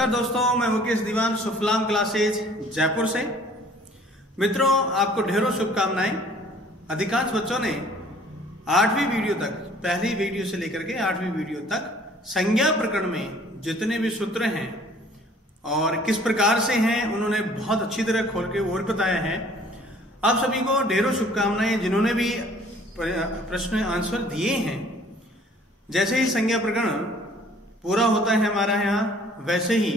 नमस्कार दोस्तों, मैं मुकेश दीवान सुफलाम क्लासेज जयपुर से। मित्रों, आपको ढेरों शुभकामनाएं। अधिकांश बच्चों ने 8वीं वीडियो तक, पहली वीडियो से लेकर के 8वीं वीडियो तक संज्ञा प्रकरण में जितने भी सूत्र हैं और किस प्रकार से हैं, उन्होंने बहुत अच्छी तरह खोल के और बताया है। आप सभी को ढेरों शुभकामनाएं जिन्होंने भी प्रश्न आंसर दिए हैं। जैसे ही संज्ञा प्रकरण पूरा होता है हमारा यहाँ, वैसे ही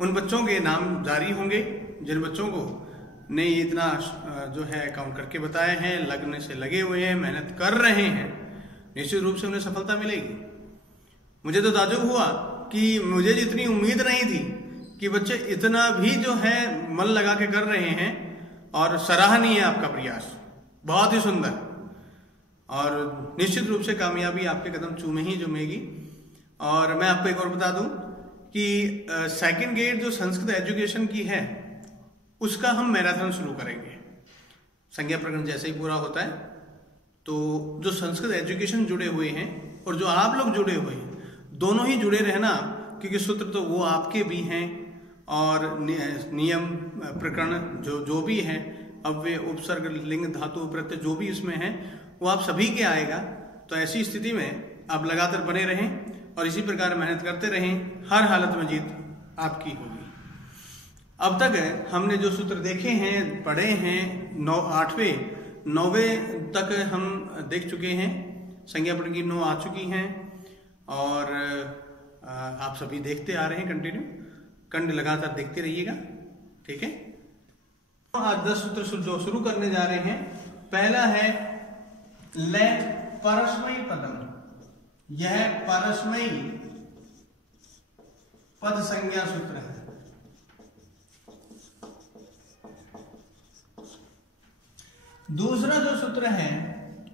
उन बच्चों के नाम जारी होंगे जिन बच्चों को ने इतना जो है काउंट करके बताए हैं, लगने से लगे हुए हैं, मेहनत कर रहे हैं। निश्चित रूप से उन्हें सफलता मिलेगी। मुझे तो ताज्जुब हुआ कि मुझे जितनी उम्मीद नहीं थी कि बच्चे इतना भी जो है मन लगा के कर रहे हैं, और सराहनीय है आपका प्रयास, बहुत ही सुंदर। और निश्चित रूप से कामयाबी आपके कदम चूमे ही चूमेगी। और मैं आपको एक और बता दूं कि सेकंड ग्रेड जो संस्कृत एजुकेशन की है, उसका हम मैराथन शुरू करेंगे। संज्ञा प्रकरण जैसे ही पूरा होता है तो जो संस्कृत एजुकेशन जुड़े हुए हैं और जो आप लोग जुड़े हुए हैं, दोनों ही जुड़े रहना, क्योंकि सूत्र तो वो आपके भी हैं और नियम प्रकरण जो भी है, अव्यय, उपसर्ग, लिंग, धातु, प्रत्यय जो भी इसमें है, वो आप सभी के आएगा। तो ऐसी स्थिति में आप लगातार बने रहें और इसी प्रकार मेहनत करते रहें। हर हालत में जीत आपकी होगी। अब तक हमने जो सूत्र देखे हैं, पढ़े हैं, 9वें तक हम देख चुके हैं। संज्ञा प्रकरण की 9 आ चुकी हैं और आप सभी देखते आ रहे हैं। कंटिन्यू लगातार देखते रहिएगा, ठीक है। आज 10 सूत्र जो शुरू करने जा रहे हैं। पहला है ले परस्मयी पदम। यह परस्मयी पद संज्ञा सूत्र है। दूसरा जो सूत्र है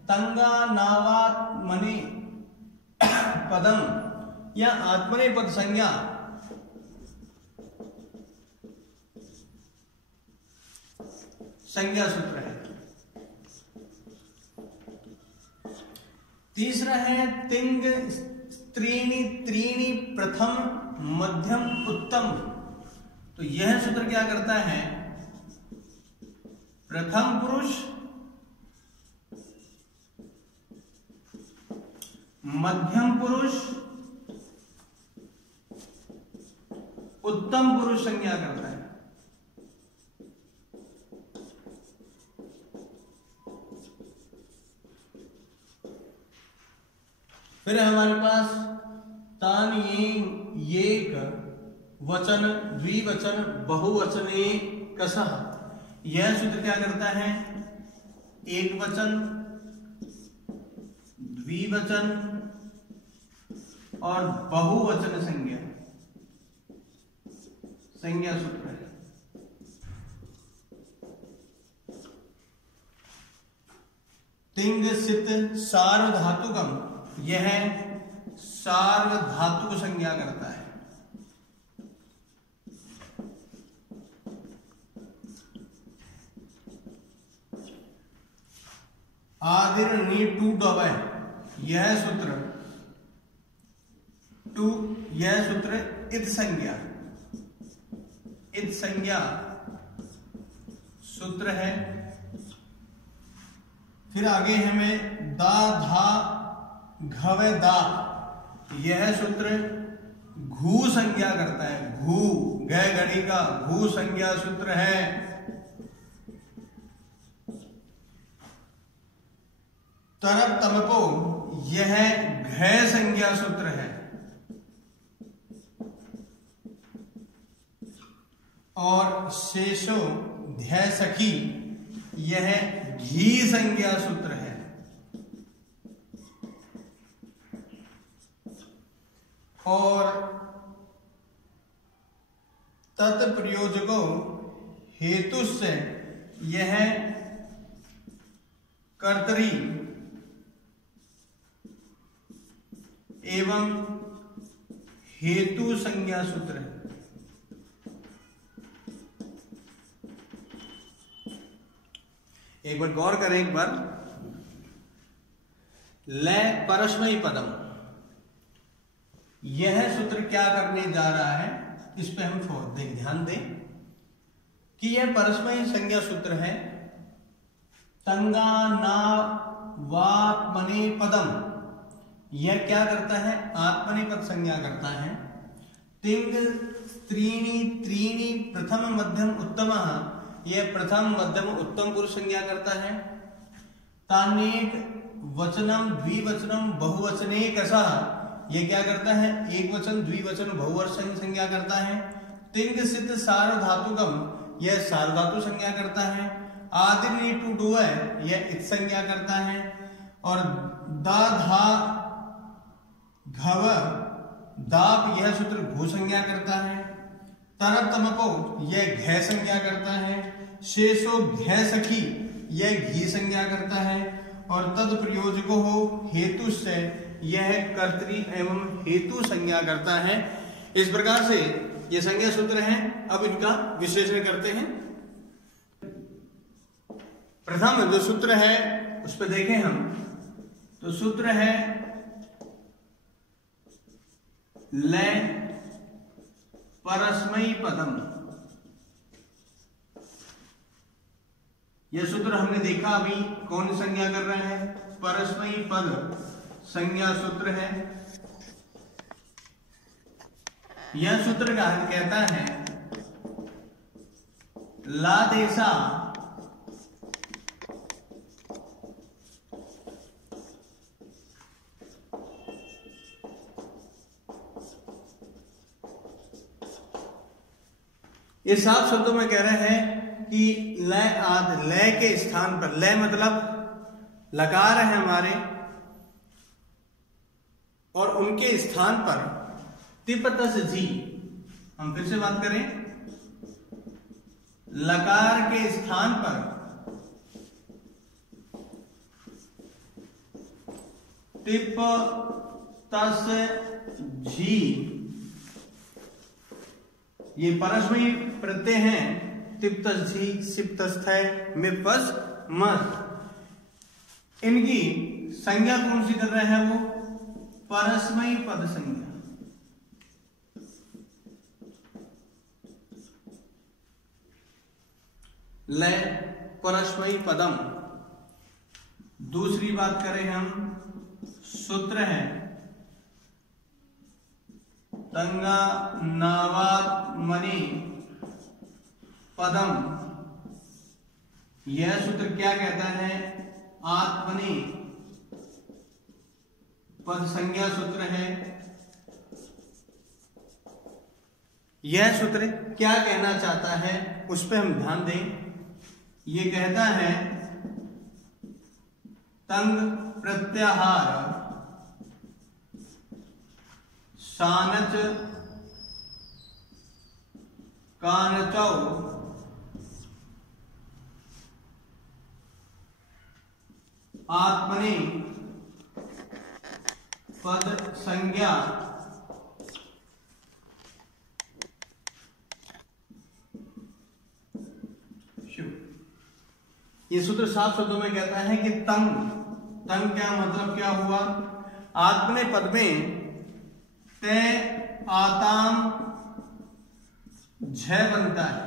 तंगा नावात्मने पदम या आत्मने पद संज्ञा सूत्र है। तीसरा है तिंग त्रीणि त्रीणि प्रथम मध्यम उत्तम। तो यह सूत्र क्या करता है? प्रथम पुरुष, मध्यम पुरुष, उत्तम पुरुष संज्ञा करता है। फिर हमारे पास तान येक वचन द्विवचन बहुवचने कसह। यह सूत्र क्या करता है? एक वचन, द्विवचन और बहुवचन संज्ञा सूत्र है। तिंग सित सार्वधातुकम, यह सार्वधातुक संज्ञा करता है। आदिर नी टू डबे, यह सूत्र इत संज्ञा सूत्र है। फिर आगे हमें दा धा घवे दा, यह सूत्र घू संज्ञा करता है। घू गै घड़ी का घू संज्ञा सूत्र है। तरप तमपो, यह घै संज्ञा सूत्र है। और शेषो ध्याय सखी, यह घी संज्ञा सूत्र है। और तत्प्रयोजको हेतु से, यह कर्तरी एवं हेतु संज्ञा सूत्र है। एक बार गौर करें, एक बार ले परस्मयी पदम, यह सूत्र क्या करने जा रहा है? इस पे हम ध्यान दें कि यह परस्मयी संज्ञा सूत्र है। तंगा ना वात्मने पदम, यह क्या करता है? आत्मनेपद संज्ञा करता है। तिंग त्रीणि त्रीणि प्रथम मध्यम उत्तम, यह प्रथम मध्यम उत्तम पुरुष संज्ञा करता है। तानेक वचनम द्विवचनम बहुवचनेकसः, यह क्या करता है? एक वचन द्विवचन बहुवचन संज्ञा करता है। तिंग सिद्ध सार्वधातुकम, यह सार्वधातु संज्ञा करता है। आदिनी टू डू है, यह इत संज्ञा करता है। और दा धा घव दाप, यह सूत्र भू संज्ञा करता है। तरप तमको, यह घ संज्ञा करता है। शेषो घ सखी, यह घी संज्ञा करता है। और तद प्रयोजको हो हेतु से, यह कर्तरी एवं हेतु संज्ञा करता है। इस प्रकार से ये संज्ञा सूत्र हैं। अब इनका विश्लेषण करते हैं। प्रथम जो सूत्र है उस पर देखें हम, तो सूत्र है ले परस्मयी पदम। यह सूत्र हमने देखा अभी कौन संज्ञा कर रहे हैं? परस्मयी पद संज्ञा सूत्र है। यह सूत्र का कहता है लादेशा ये साफ शब्दों में कह रहे हैं कि लय आदि, लय के स्थान पर, लय मतलब लकार है हमारे, और उनके स्थान पर तिपतस जी, हम फिर से बात करें, लकार के स्थान पर तिपतस जी, ये परस्मयी प्रत्यय हैं। तिप्तस झी, सिप्तस्थ में पस मत, इनकी संज्ञा कौन सी कर रहे हैं? वो परस्मयी पद संज्ञा। लय परस्मयी पदम। दूसरी बात करें हम, सूत्र है तंगा नावात्मनि पदम। यह सूत्र क्या कहता है? आत्मनि पद संज्ञा सूत्र है। यह सूत्र क्या कहना चाहता है उस पर हम ध्यान दें। यह कहता है तंग प्रत्याहार सानच कानचौ आत्मनि पद संज्ञा ये सूत्र साफ शब्दों में कहता है कि तंग, तंग क्या मतलब क्या हुआ? आत्मने पद में ते आताम झ बनता है।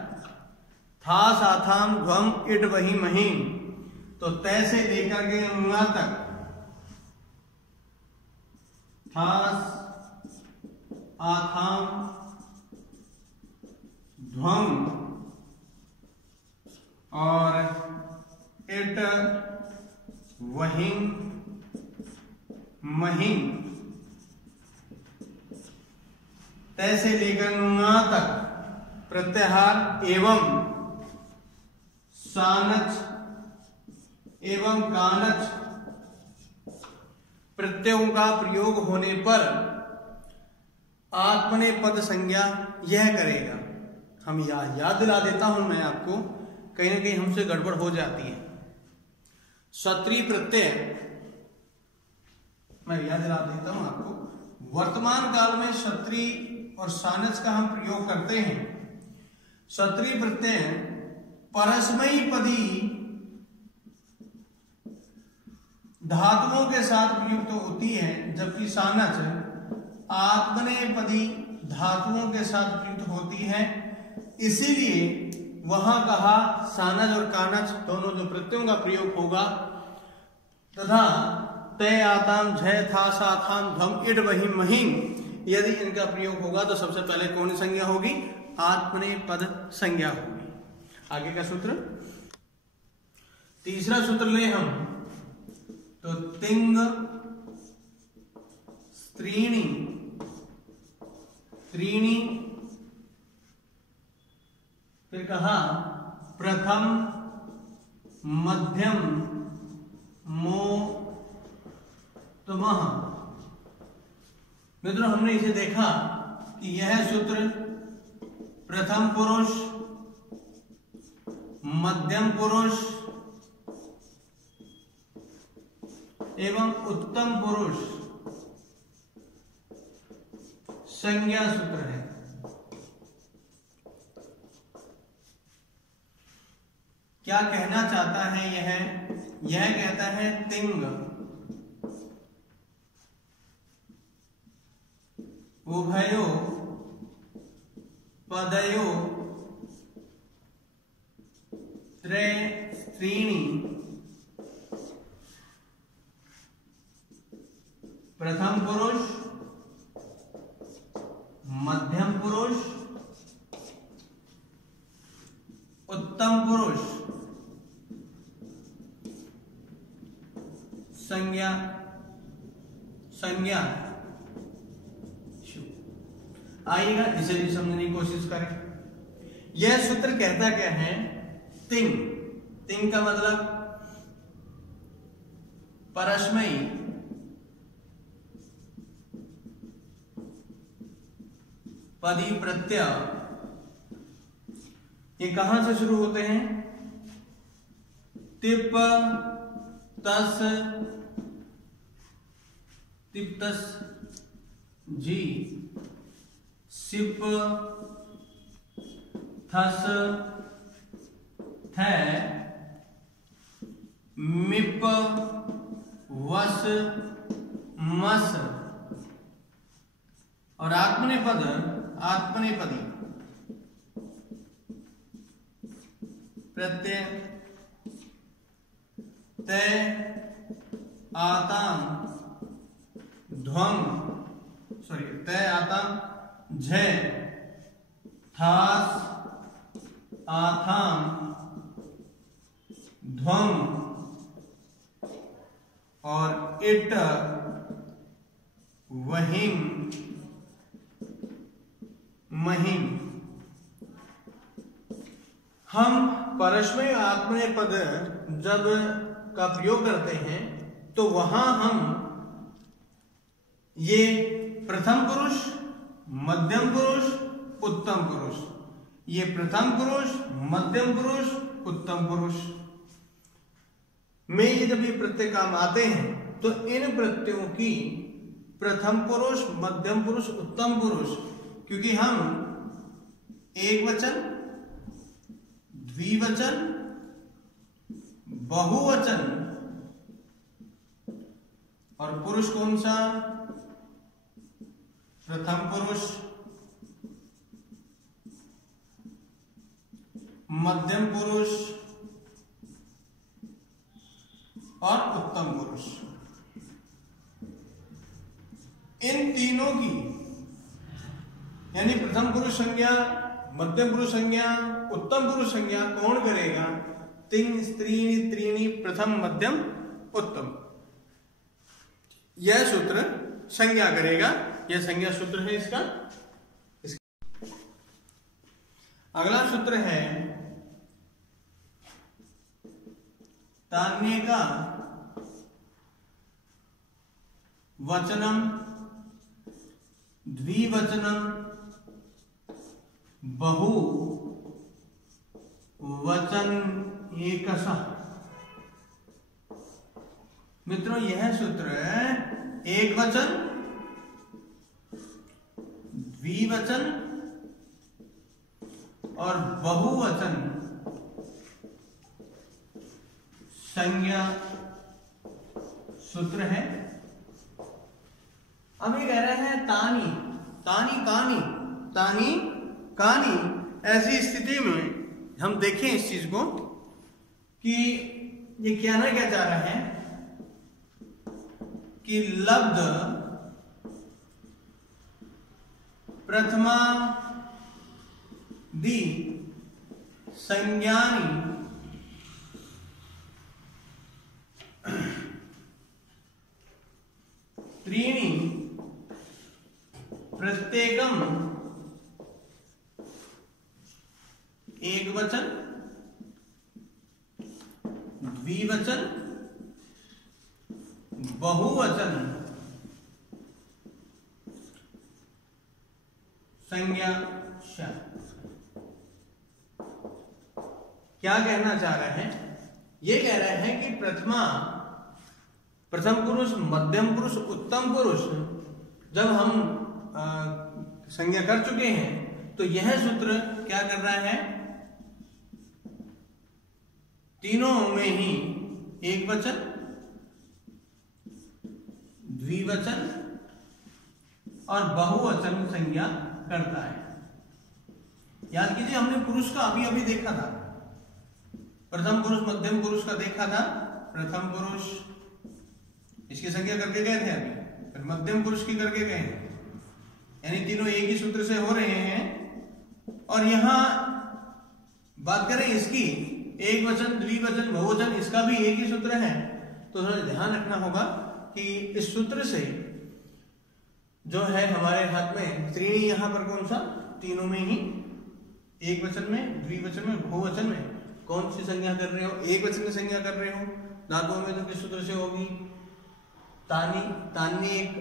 था साथाम घम इट वही महीन, तो तय से लेकर के नुआ तक था आथाम ध्वम और इट वही महीन, तय से लेकर नुआ तक प्रत्याहार एवं सानच एवं कानच प्रत्ययों का प्रयोग होने पर आत्मने पद संज्ञा यह करेगा। हम याद दिला देता हूं मैं आपको, कहीं ना कहीं हमसे गड़बड़ हो जाती है। क्षत्रिय प्रत्यय मैं याद दिला देता हूं आपको। वर्तमान काल में क्षत्रिय और सानच का हम प्रयोग करते हैं। क्षत्रिय प्रत्यय परस्मयी पदी धातुओं के साथ प्रयुक्त होती है, जबकि सानच आत्मनेपदी धातुओं के साथ प्रयुक्त होती है, इसीलिए वहां कहा सानज और कानज दोनों जो प्रत्ययों का प्रयोग होगा तथा तय आताम झय था साथाम ध्वम इड वही महिम, यदि इनका प्रयोग होगा तो सबसे पहले कौन सी संज्ञा होगी? आत्मनेपद संज्ञा होगी। आगे का सूत्र, तीसरा सूत्र ले हम तो तिंग स्त्रीणी त्रीणी, फिर कहा प्रथम मध्यम मो तमः। मित्रों हमने इसे देखा कि यह सूत्र प्रथम पुरुष, मध्यम पुरुष एवं उत्तम पुरुष संज्ञा सूत्र है। क्या कहना चाहता है यह कहता है तिंग उभयो पदयो त्रय त्रीणि प्रथम पुरुष, मध्यम पुरुष, उत्तम पुरुष संज्ञा आइएगा, इसे भी समझने की कोशिश करें। यह सूत्र कहता क्या है? तिंग, तिंग का मतलब परस्मयी पदी प्रत्यय, ये कहां से शुरू होते हैं? तिप तस तिप्तस जी, सिप थस थ, मिप वस मस, और आत्मनेपद आत्मनेपदी प्रत्यय तय आताम ध्वम तय आताम झय थास आथाम ध्वम और इट वहिम महिम। हम परस्मय आत्मनेपद जब का प्रयोग करते हैं तो वहां हम ये प्रथम पुरुष, मध्यम पुरुष, उत्तम पुरुष, ये प्रथम पुरुष, मध्यम पुरुष, उत्तम पुरुष में ये जब ये प्रत्यय काम आते हैं तो इन प्रत्ययों की प्रथम पुरुष, मध्यम पुरुष, उत्तम पुरुष, क्योंकि हम एक वचन, द्विवचन, बहुवचन और पुरुष कौन सा? प्रथम पुरुष, मध्यम पुरुष और उत्तम पुरुष, इन तीनों की यानी प्रथम पुरुष संज्ञा, मध्यम पुरुष संज्ञा, उत्तम पुरुष संज्ञा कौन करेगा? तिंग स्त्रीणि त्रीणि प्रथम मध्यम उत्तम, यह सूत्र संज्ञा करेगा। यह संज्ञा सूत्र है इसका। अगला सूत्र है तान्य का वचनम द्विवचनम बहु वचन एकशः। मित्रों यह सूत्र एक वचन, द्विवचन और बहुवचन संज्ञा सूत्र है। अब ये कह रहे हैं तानी तानी तानी तानी कानी। ऐसी स्थिति में हम देखें इस चीज को कि ये कहना क्या चाह रहा है कि लब्ध प्रथमा दि संज्ञानी त्रीणि प्रत्येकम एकवचन द्विवचन बहुवचन संज्ञा। क्या कहना चाह रहे हैं? ये कह रहे हैं कि प्रथम पुरुष, मध्यम पुरुष, उत्तम पुरुष जब हम संज्ञा कर चुके हैं तो यह सूत्र क्या कर रहा है? तीनों में ही एक वचन, द्विवचन और बहुवचन संज्ञा करता है। याद कीजिए, हमने पुरुष का अभी अभी देखा था, प्रथम पुरुष मध्यम पुरुष का देखा था। प्रथम पुरुष इसकी संज्ञा करके गए थे अभी, फिर मध्यम पुरुष की करके गए हैं, यानी तीनों एक ही सूत्र से हो रहे हैं। और यहां बात करें इसकी, एक वचन, द्विवचन, बहुवचन, इसका भी एक ही सूत्र है। तो थोड़ा ध्यान रखना होगा कि इस सूत्र से जो है हमारे हाथ में त्रीणी, यहां पर कौन सा? तीनों में ही, एक वचन में, द्विवचन में, बहुवचन में कौन सी संज्ञा कर रहे हो? एक वचन की संज्ञा कर रहे हो। धातुओं में तो किस सूत्र से होगी? तानी। तानी एक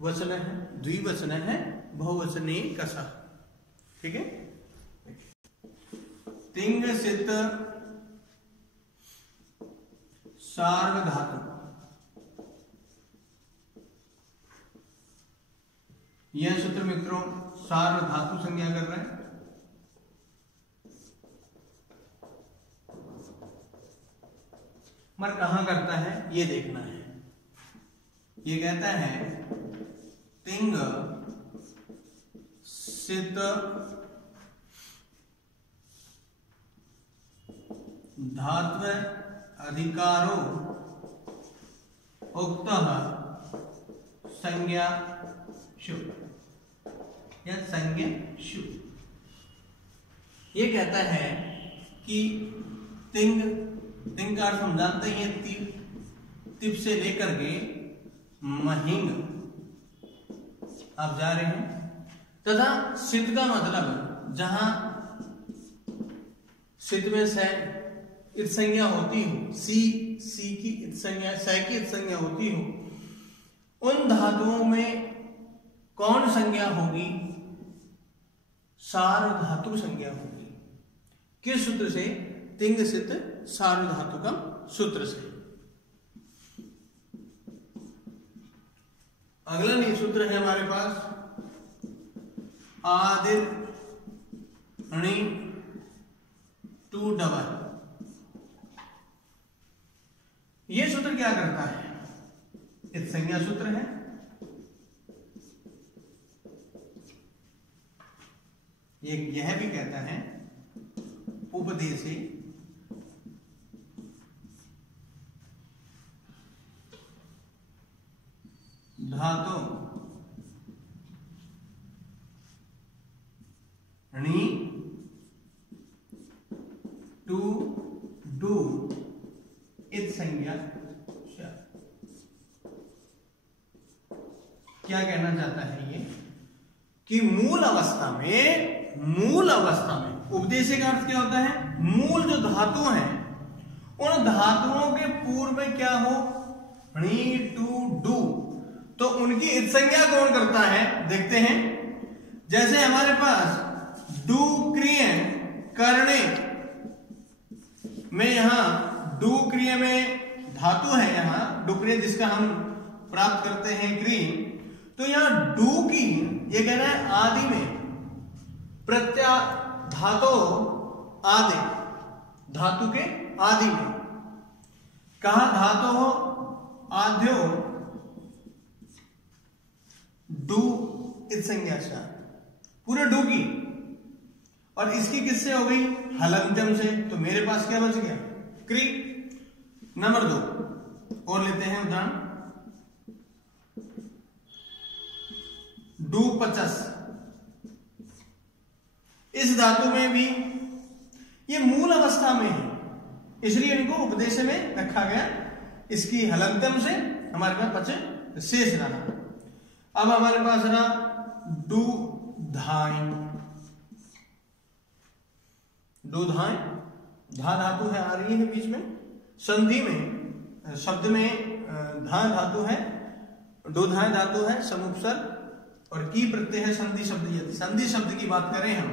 वचन है, द्विवचन है, बहुवचन कसा। ठीक है। तिंग सित सार्वधातु, यह सूत्र मित्रों सार्वधातु संज्ञा कर रहे हैं। मगर कहां करता है ये देखना है। ये कहता है तिंग सित धात्व अधिकारो उक्त संज्ञा शु, या संज्ञा शु। ये कहता है कि तिंग, तिंग का अर्थ हम जानते हैं तिप से लेकर के महिंग आप जा रहे हैं, तथा सित का मतलब जहां सित में इत संज्ञा होती हो, सी की इत संज्ञा, स की इत संज्ञा होती हो, उन धातुओं में कौन संज्ञा होगी? सार्वधातु संज्ञा होगी। किस सूत्र से? तिंग सित सार्वधातुकम सूत्र से। अगला नहीं सूत्र है हमारे पास आदिर ऋणी टू डबल। ये सूत्र क्या करता है? इत संज्ञा सूत्र है। यह भी कहता है उपदेशे धातु णी टू डू इत संज्ञा। क्या कहना चाहता है ये? कि मूल अवस्था में उपदेश का अर्थ क्या होता है? मूल जो धातु हैं उन धातुओं के पूर्व में क्या हो? णी टू डू, तो उनकी इत संज्ञा कौन करता है? देखते हैं। जैसे हमारे पास डू क्रिय करने में, यहां डू क्रिय में धातु है, यहां डू क्रिय जिसका हम प्राप्त करते हैं क्रिय, तो यहां डू की ये कह रहा है आदि में प्रत्या धातो आदि, धातु के आदि में। कहा धातो हो आद्यो डू इत संज्ञा। पूरे डू की, और इसकी किससे हो गई, हलंत्यम से। तो मेरे पास क्या बच गया, क्री। नंबर 2 और लेते हैं उदाहरण, डू 50। इस धातु में भी ये मूल अवस्था में है, इसलिए इनको उपदेश में रखा गया। इसकी हलंत्यम से हमारे पास बचे शेष रहा। अब हमारे पास रहा डू धाई। डू धाई, धा धातु है, आ रही है बीच में, संधि में शब्द में धा धातु है, डू धाई धातु है, समुपसर्ग, और की प्रत्यय है संधि शब्द। यदि संधि शब्द की बात करें हम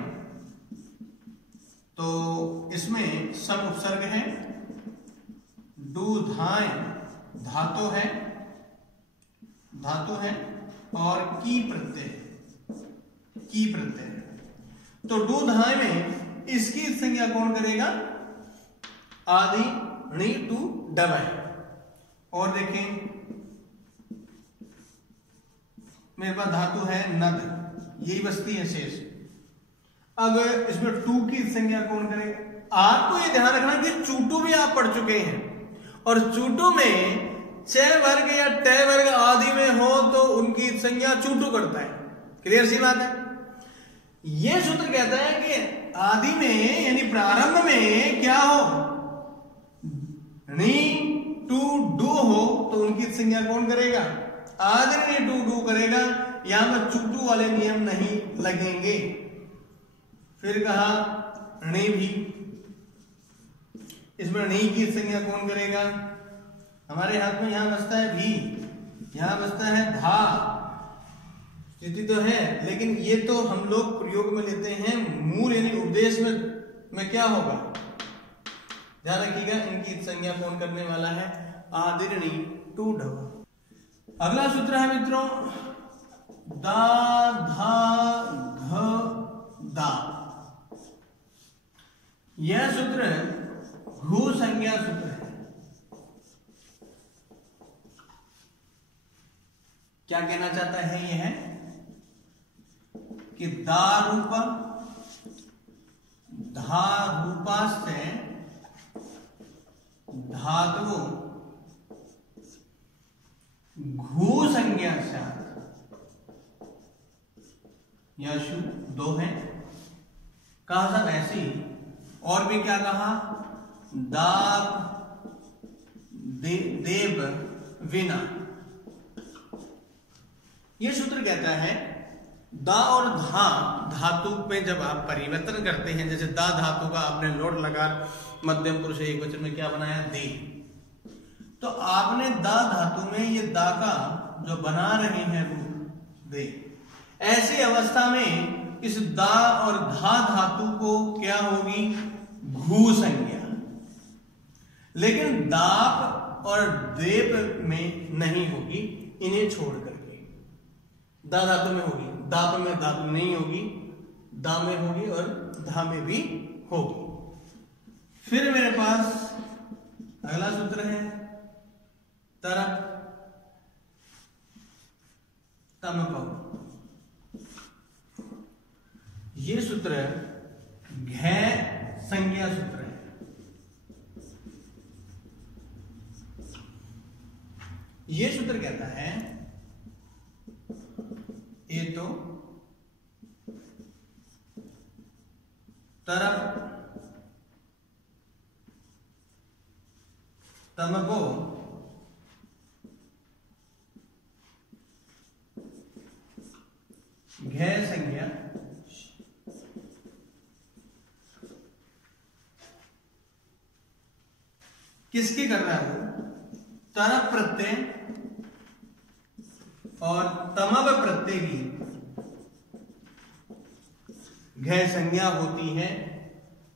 तो इसमें सम उपसर्ग है, डू धाई धातु है, और की प्रत्यय, तो डू धाई में इसकी संज्ञा कौन करेगा, आदि णी टू डबल। और देखें मेरे पास धातु है नद, यही बचती है शेष। अब इसमें टू की संज्ञा कौन करेगा। आपको ये ध्यान रखना कि चूटू भी आप पढ़ चुके हैं, और चूटू में च वर्ग या ट वर्ग आदि में हो तो उनकी संज्ञा चूटू करता है। क्लियर सी बात है। ये सूत्र कहता है कि आदि में यानी प्रारंभ में क्या हो, नी टू डू हो तो उनकी संज्ञा कौन करेगा, आदि नी टू डू करेगा। यहां पर चूटू वाले नियम नहीं लगेंगे। फिर कहा णी भी, इसमें णी की संज्ञा कौन करेगा, हमारे हाथ में यहां बचता है भी, यहां बचता है धा। स्थिति तो है, लेकिन ये तो हम लोग प्रयोग में लेते हैं, मूल यानी उपदेश में क्या होगा, ध्यान रखिएगा। इनकी संज्ञा कौन करने वाला है, आदिरणी टू ढ। अगला सूत्र है मित्रों दा धा घ दा। यह सूत्र घू संज्ञा सूत्र है। क्या कहना चाहता है यह कि दा रूपा धा रूपास्ते धातु घू संज्ञा से यशु दो है कहा सब ऐसी। और भी क्या कहा, दाब देव विना। यह सूत्र कहता है दा और धा धातु में जब आप परिवर्तन करते हैं, जैसे दा धातु का आपने लोट लगा मध्यम पुरुष एक वचन में क्या बनाया, दे, तो आपने दा धातु में ये दा का जो बना रहे हैं रूप दे, ऐसी अवस्था में इस दा और धा धातु को क्या होगी, घू संज्ञा। लेकिन दाप और देप में नहीं होगी, इन्हें छोड़ करके दा धातु में होगी, दाप में धातु नहीं होगी, दा में होगी और धा में भी होगी। फिर मेरे पास अगला सूत्र है तरप तमप। ये सूत्र घै संज्ञा सूत्र है। ये सूत्र कहता है ये तो तरप तमको घै संज्ञा किसकी कर रहा है, तरप प्रत्यय और तमब प्रत्यय की घै संज्ञा होती है।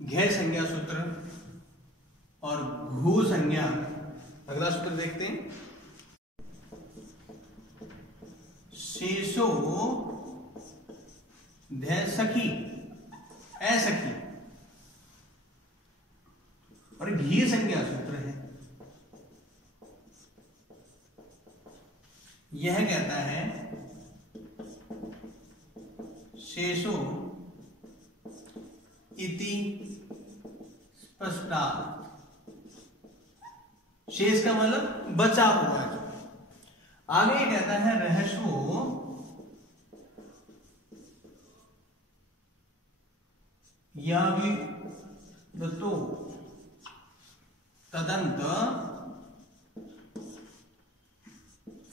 घै संज्ञा सूत्र और घू संज्ञा। अगला सूत्र देखते हैं, शेषो धै सखी असखी और घी संज्ञा सूत्र है। यह कहता है शेषो इति स्पष्टात्। शेष का मतलब बचा हुआ जो। आगे कहता है रहसो या भी दत्तो तदंत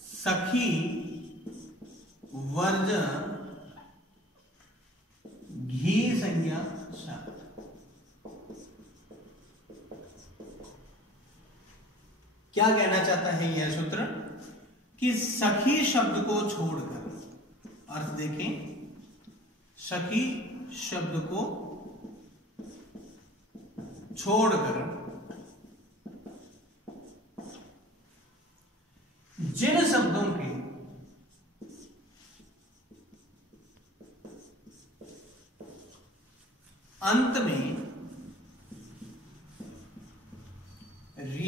सखी वर्ज घी संज्ञा शब्द। क्या कहना चाहता है यह सूत्र कि सखी शब्द को छोड़कर, अर्थ देखें, सखी शब्द को छोड़कर जिन शब्दों के अंत में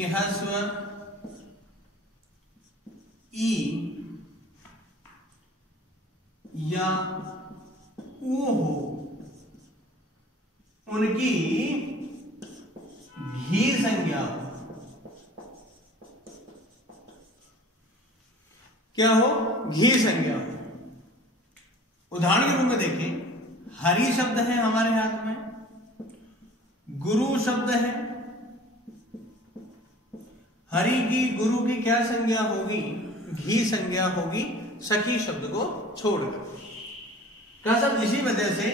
ह्रस्व ई या ऊ हो, उनकी घी संज्ञा हो। क्या हो? घी संज्ञा हो। उदाहरण के रूप में देखें, हरि शब्द है हमारे हाथ में, गुरु शब्द है। हरि की गुरु की क्या संज्ञा होगी? घी संज्ञा होगी सखी शब्द को छोड़कर। क्या सब? इसी वजह से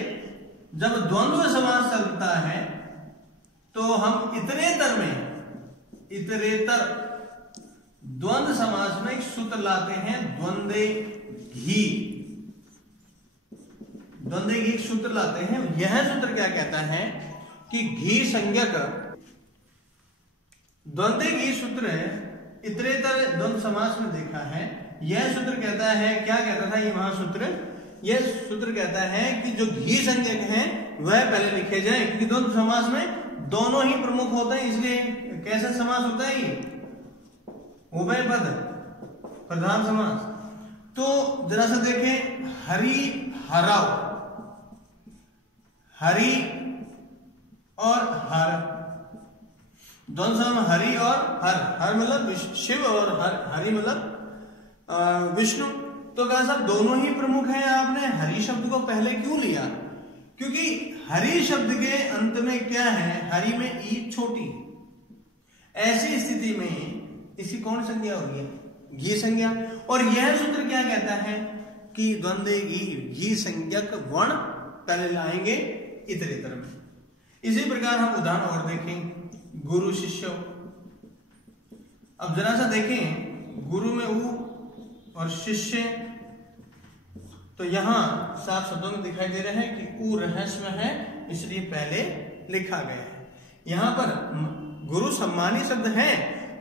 जब द्वंद्व समास चलता है तो हम इतरेतर द्वंद्व समास में एक सूत्र लाते हैं, द्वंद्वे घी। द्वंद्वे घी सूत्र लाते हैं। यह सूत्र क्या कहता है कि घी संज्ञक द्वंद्वे घी सूत्र इतरेतर द्वंद्व समास में देखा है। यह सूत्र कहता है, क्या कहता था ये महासूत्र? यह सूत्र कहता है कि जो घी संज्ञक है वह पहले लिखे जाए, क्योंकि द्वंद्व समास में दोनों ही प्रमुख होते हैं। इसलिए कैसा समास होता है ये? उभयपद प्रधान समास। तो जरा सा देखें, हरि हराव, हरि और हर, दोनों समास हरि और हर मतलब शिव और हरि मतलब विष्णु। तो कहा साहब दोनों ही प्रमुख हैं, आपने हरि शब्द को पहले क्यों लिया? क्योंकि हरि शब्द के अंत में क्या है? हरि में ई छोटी। ऐसी स्थिति में इसकी कौन संज्ञा होगी? घी संज्ञा। और यह सूत्र क्या कहता है कि द्वंद्वे घी संज्ञक वर्ण पहले लाएंगे इतरेतर में। इसी प्रकार हम उदाहरण और देखें, गुरु शिष्य। अब जरा सा देखें, गुरु में ऊ और शिष्य, तो यहां साफ शब्दों में दिखाई दे रहे हैं कि ऊ ह्रस्व में है, इसलिए पहले लिखा गया है। यहां पर गुरु सम्मानी शब्द है,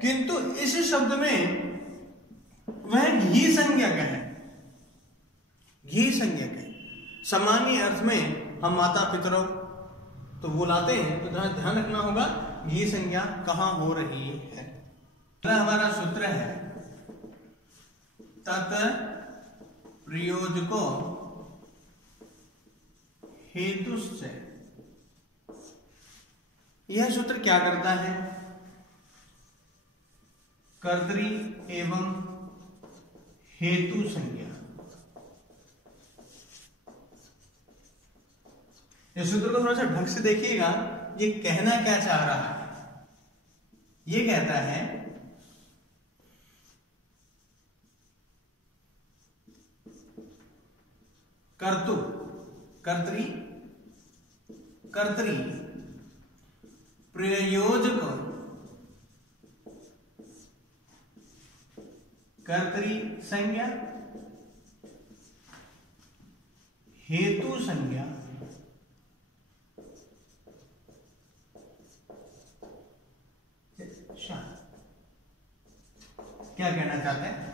किंतु इस शब्द में वह घी संज्ञक है, घी संज्ञक है। सम्मानी अर्थ में हम माता पितरों तो वो लाते हैं, तो ध्यान रखना होगा घी संज्ञा कहां हो रही है। हमारा सूत्र है तत् प्रयोजको हेतुश्च। यह सूत्र क्या करता है? कर्तरी एवं हेतु संज्ञा। इस सूत्र को थोड़ा सा ढंग से देखिएगा, ये कहना क्या चाह रहा है। ये कहता है कर्तु, कर्तरी, कर्तरी प्रयोजक, कर्तरी संज्ञा, हेतु संज्ञा, क्या कहना चाहते हैं?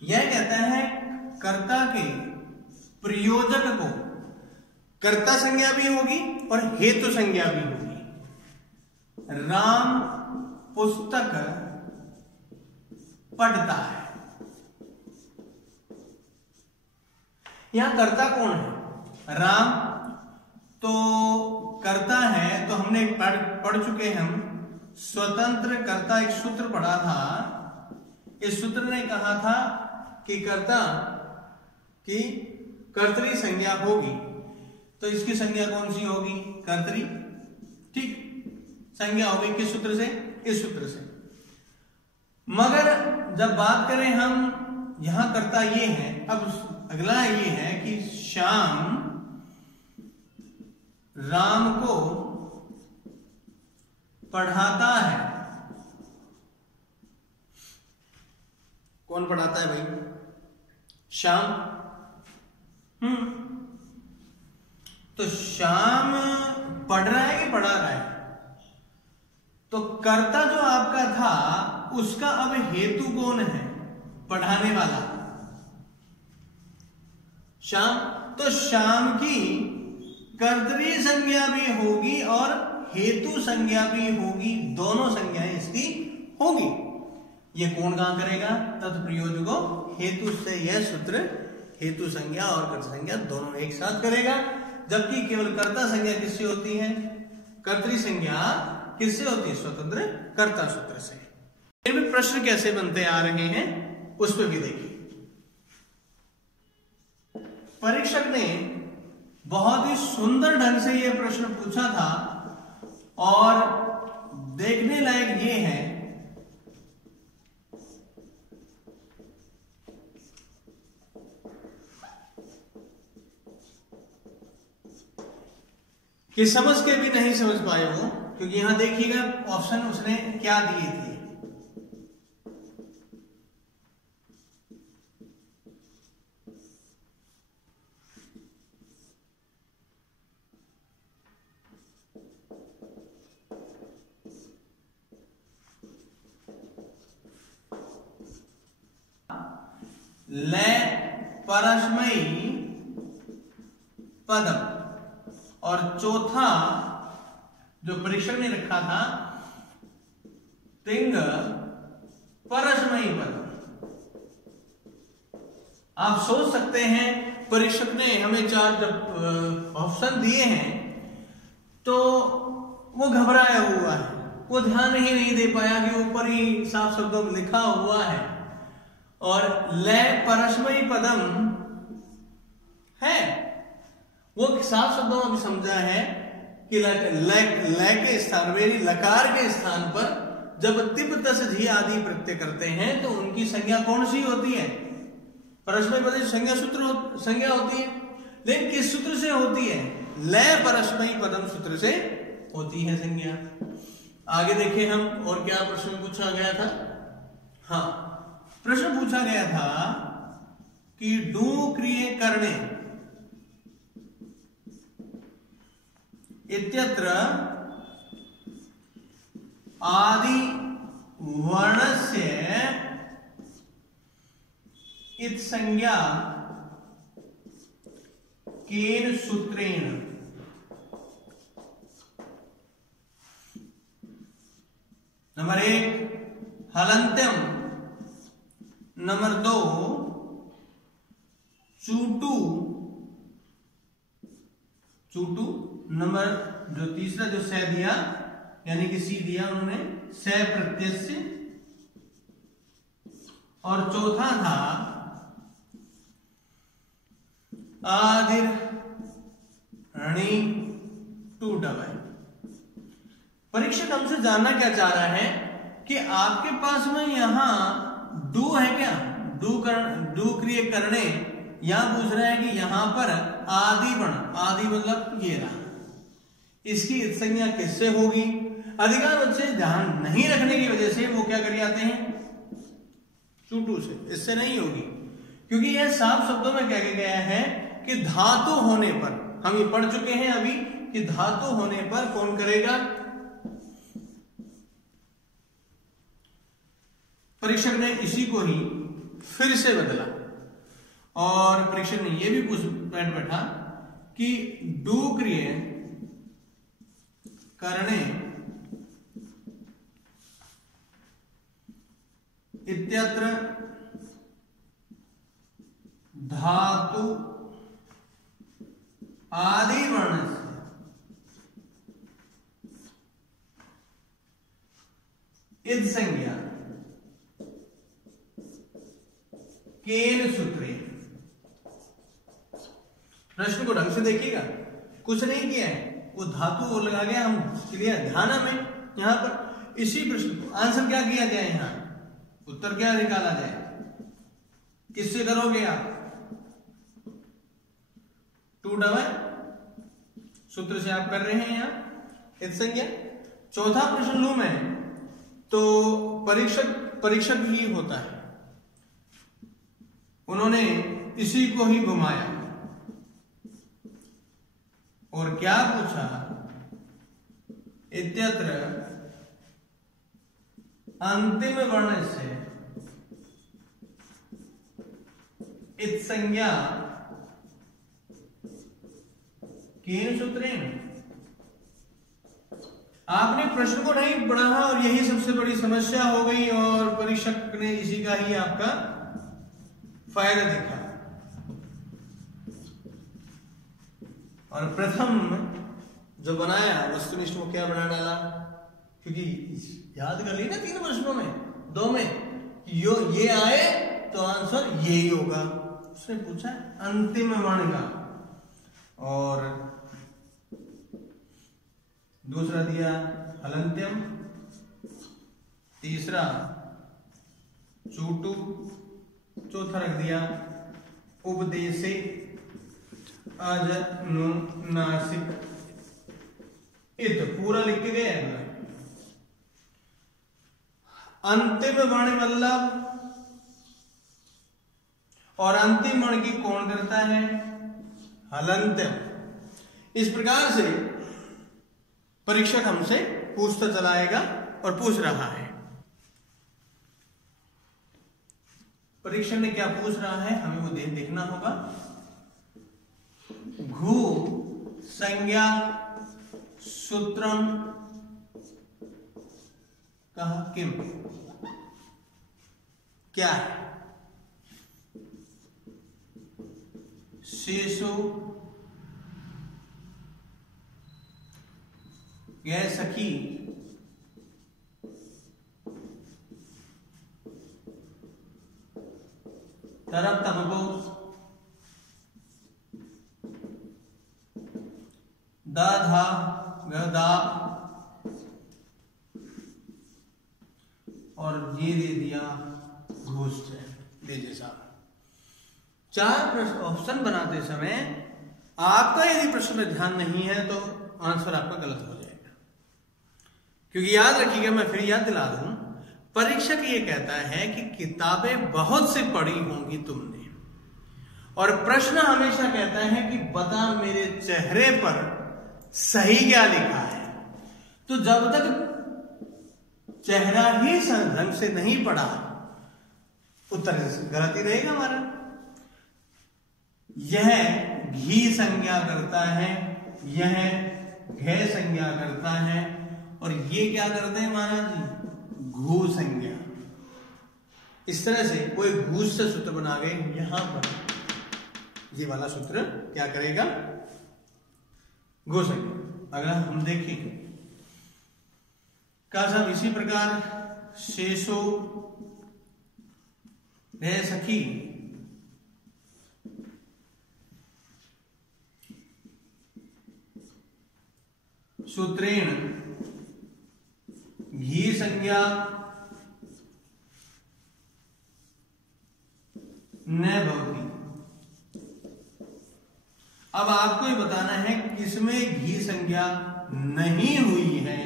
यह कहता है कर्ता के प्रयोजक को कर्ता संज्ञा भी होगी और हेतु संज्ञा भी होगी। राम पुस्तक पढ़ता है। यहां कर्ता कौन है? राम तो कर्ता है, तो हमने पढ़ चुके हम स्वतंत्र कर्ता, एक सूत्र पढ़ा था। इस सूत्र ने कहा था कि कर्ता की कर्तरी संज्ञा होगी, तो इसकी संज्ञा कौन सी होगी? कर्तरी। ठीक, संज्ञा होगी किस सूत्र से? इस सूत्र से। मगर जब बात करें हम, यहां कर्ता ये है, अब अगला ये है कि श्याम राम को पढ़ाता है। कौन पढ़ाता है भाई? श्याम। तो श्याम पढ़ रहा है कि पढ़ा रहा है? तो कर्ता जो आपका था उसका अब हेतु कौन है? पढ़ाने वाला श्याम। तो श्याम की कर्तरी संज्ञा भी होगी और हेतु संज्ञा भी होगी, दोनों संज्ञाएं इसकी होगी। ये कौन कहां करेगा? तत्प्रयोजको हेतु से। यह सूत्र हेतु संज्ञा और कर्ता संज्ञा दोनों एक साथ करेगा, जबकि केवल कर्ता संज्ञा किससे होती है? कर्तरी संज्ञा किससे होती है? स्वतंत्र कर्ता सूत्र से। इनमें प्रश्न कैसे बनते आ रहे हैं उस पर भी देखिए। परीक्षक ने बहुत ही सुंदर ढंग से यह प्रश्न पूछा था और देखने लायक ये है कि समझ के भी नहीं समझ पाए वो, क्योंकि यहां देखिएगा ऑप्शन उसने क्या दिए थे। ले परस्मयी पदम, और चौथा जो परीक्षक ने रखा था तिंग परस्मयी पदम। आप सोच सकते हैं परीक्षक ने हमें 4 जब ऑप्शन दिए हैं तो वो घबराया हुआ है, वो ध्यान ही नहीं दे पाया कि ऊपर ही साफ शब्दों में लिखा हुआ है और ले परस्मयी पदम है। वो साफ शब्दों में भी समझा है कि ले के स्थान में, लकार के स्थान पर जब तिब तस झी आदि प्रत्यय करते हैं तो उनकी संज्ञा कौन सी होती है? परस्मयी पद संज्ञा सूत्र संज्ञा होती है, लेकिन किस सूत्र से होती है? ले परस्मयी पदम सूत्र से होती है संज्ञा। आगे देखें हम और क्या प्रश्न पूछा गया था। हाँ, प्रश्न पूछा गया था कि डू क्रिय करणे इत्यत्र आदि वर्णस्य इत संज्ञा केन सूत्रेण? नंबर 1 हलंत्यम, नंबर 2 चूटू, नंबर जो तीसरा जो से दिया यानी कि सी दिया उन्होंने से प्रत्यय से, और चौथा था आदिर ऋणी टू डबल। परीक्षक हमसे जानना क्या चाह रहा है कि आपके पास में यहां डू है क्या? डू क्रिय करने, यहां पूछ रहा है कि यहां पर आदि बण, आदि मतलब ये रहा, इसकी संज्ञा किससे होगी? अधिकांश बच्चे ध्यान नहीं रखने की वजह से वो क्या कर जाते हैं? चूटू से। इससे नहीं होगी, क्योंकि यह साफ शब्दों में कह गया है कि धातु होने पर, हम ये पढ़ चुके हैं अभी कि धातु होने पर कौन करेगा? परीक्षक ने इसी को ही फिर से बदला और परीक्षक ने यह भी बैठ बैठा कि डू क्रिय करणे इत्यत्र धातु आदि वर्ण से इद संज्ञा केन सूत्रेण। प्रश्न को ढंग से देखिएगा, कुछ नहीं किया है, वो धातु लगा गया, हम क्लियर ध्यान में यहां पर इसी प्रश्न को आंसर क्या किया जाए, यहां उत्तर क्या निकाला जाए, किससे करोगे आप, 2 डबल सूत्र से आप कर रहे हैं यहां इद संज्ञा। चौथा प्रश्न लूं मैं तो परीक्षक ही होता है, उन्होंने इसी को ही घुमाया और क्या पूछा, इत्यत्र अंतिम वर्ण से इत संज्ञा केन सूत्रेण। आपने प्रश्न को नहीं पढ़ा और यही सबसे बड़ी समस्या हो गई और परीक्षक ने इसी का ही आपका फायदा देखा। और प्रथम जो बनाया वस्तुनिष्ठ वो क्या बना डाला, क्योंकि याद कर ली ना 3 प्रश्नों में 2 में ये आए तो आंसर यही होगा। उसने पूछा अंतिम वर्ण का और दूसरा दिया हलंत्यम, तीसरा चूटू, चौथा रख दिया उपदेशे अजनुनासिक। इत पूरा लिख के गए। अंतिम वर्ण मतलब और अंतिम वर्ण की कौन करता है, हलंत्यम। इस प्रकार से परीक्षक हमसे पूछता चलाएगा और पूछ रहा है। परीक्षक ने क्या पूछ रहा है हमें वो देखना होगा। घु संज्ञा सूत्रम कहा किम, क्या है, शेषो गै सखी तरफ तमको धा गदा और ये दे दिया घूस। लीजिए साहब, 4 ऑप्शन बनाते समय आपका यदि प्रश्न में ध्यान नहीं है तो आंसर आपका गलत हो जाएगा। क्योंकि याद रखिएगा, मैं फिर याद दिला दूं, परीक्षक ये कहता है कि किताबें बहुत सी पढ़ी होंगी तुमने, और प्रश्न हमेशा कहता है कि बता मेरे चेहरे पर सही क्या लिखा है। तो जब तक चेहरा ही ढंग से नहीं पढ़ा उत्तर गलत ही रहेगा हमारा। यह घी संज्ञा करता है, यह घे संज्ञा करता है, और ये क्या करते हैं महाराज जी, घू संज्ञा। इस तरह से कोई घूस से सूत्र बना गए, यहां पर ये वाला सूत्र क्या करेगा, घू संज्ञा। अगर हम देखें का सब इसी प्रकार शेषो गए सखी सूत्रेण घी संज्ञा न भवति। अब आपको ये बताना है किसमें घी संज्ञा नहीं हुई है।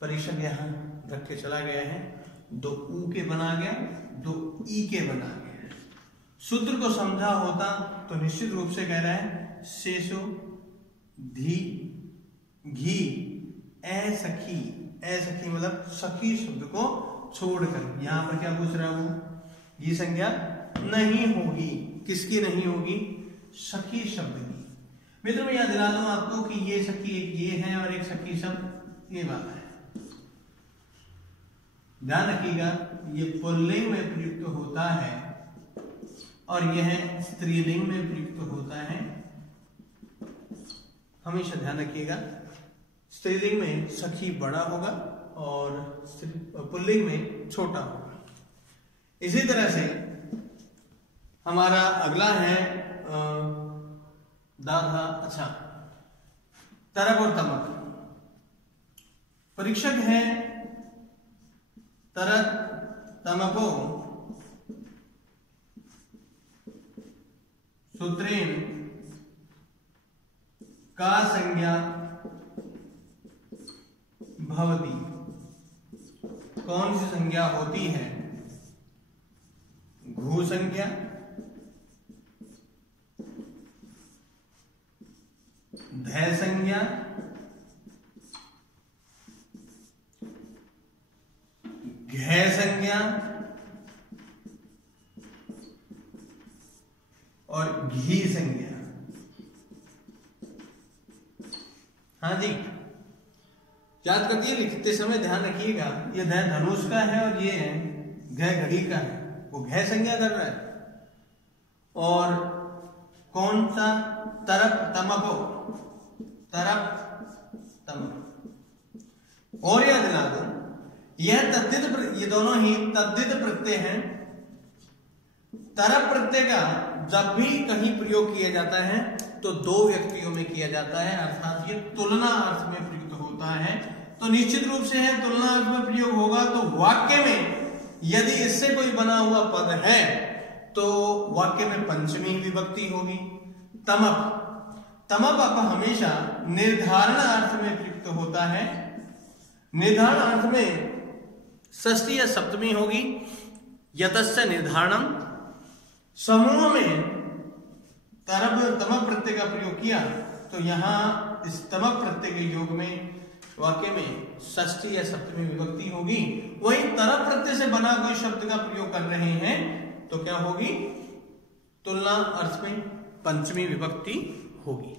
परीक्षक यहां रख के चला गया है, 2 ऊ के बना गया, 2 ई के बना गया। सूत्र को समझा होता तो निश्चित रूप से कह रहा है शेषो धी घी ए सखी। ए सखी मतलब सखी शब्द को छोड़कर, यहां पर क्या पूछ रहा है वो, घी संज्ञा नहीं होगी। किसकी नहीं होगी, सखी शब्द की। मित्रों मैं याद दिला दूं आपको कि ये सखी एक ये है और एक सखी शब्द ये वाला है। ध्यान रखिएगा, ये पुल्लिंग में प्रयुक्त होता है और यह स्त्रीलिंग में प्रयुक्त होता है। हमेशा ध्यान रखिएगा, स्त्रीलिंग में सखी बड़ा होगा और पुल्लिंग में छोटा होगा। इसी तरह से हमारा अगला है दाधा। अच्छा, तरक और तमक। परीक्षक है तरक तमको सूत्रेण का संज्ञा भवति। कौन सी संज्ञा होती है? घू संज्ञा, धै संज्ञा, घै संज्ञा और घी संज्ञा। हाँ जी, याद करती है, लिखते समय ध्यान रखिएगा, ये धै धनुष का है और ये घै घड़ी का है। वो घै संज्ञा कर रहा है। और कौन सा? तरप तमको, तरप तमक। और याद दिला दो, यह तद्धित, ये दोनों ही तद्धित प्रत्यय हैं। तरप प्रत्यय का जब भी कहीं प्रयोग किया जाता है तो दो व्यक्तियों में किया जाता है, अर्थात ये तुलना अर्थ में प्रयुक्त होता है। तो निश्चित रूप से है तुलना अर्थ में प्रयोग होगा। तो वाक्य में यदि इससे कोई बना हुआ पद है तो वाक्य में पंचमी विभक्ति होगी। तमप, तमप हमेशा निर्धारण अर्थ में प्रयुक्त होता है। निर्धारण अर्थ में षष्ठी या सप्तमी होगी। यतस्य निर्धारणम। समूह में तरप तमक प्रत्यय का प्रयोग किया तो यहां इस तमक प्रत्यय के योग में वाक्य में षष्ठी या सप्तमी विभक्ति होगी। वही तरप प्रत्यय से बना कोई शब्द का प्रयोग कर रहे हैं तो क्या होगी? तुलना अर्थ में पंचमी विभक्ति होगी।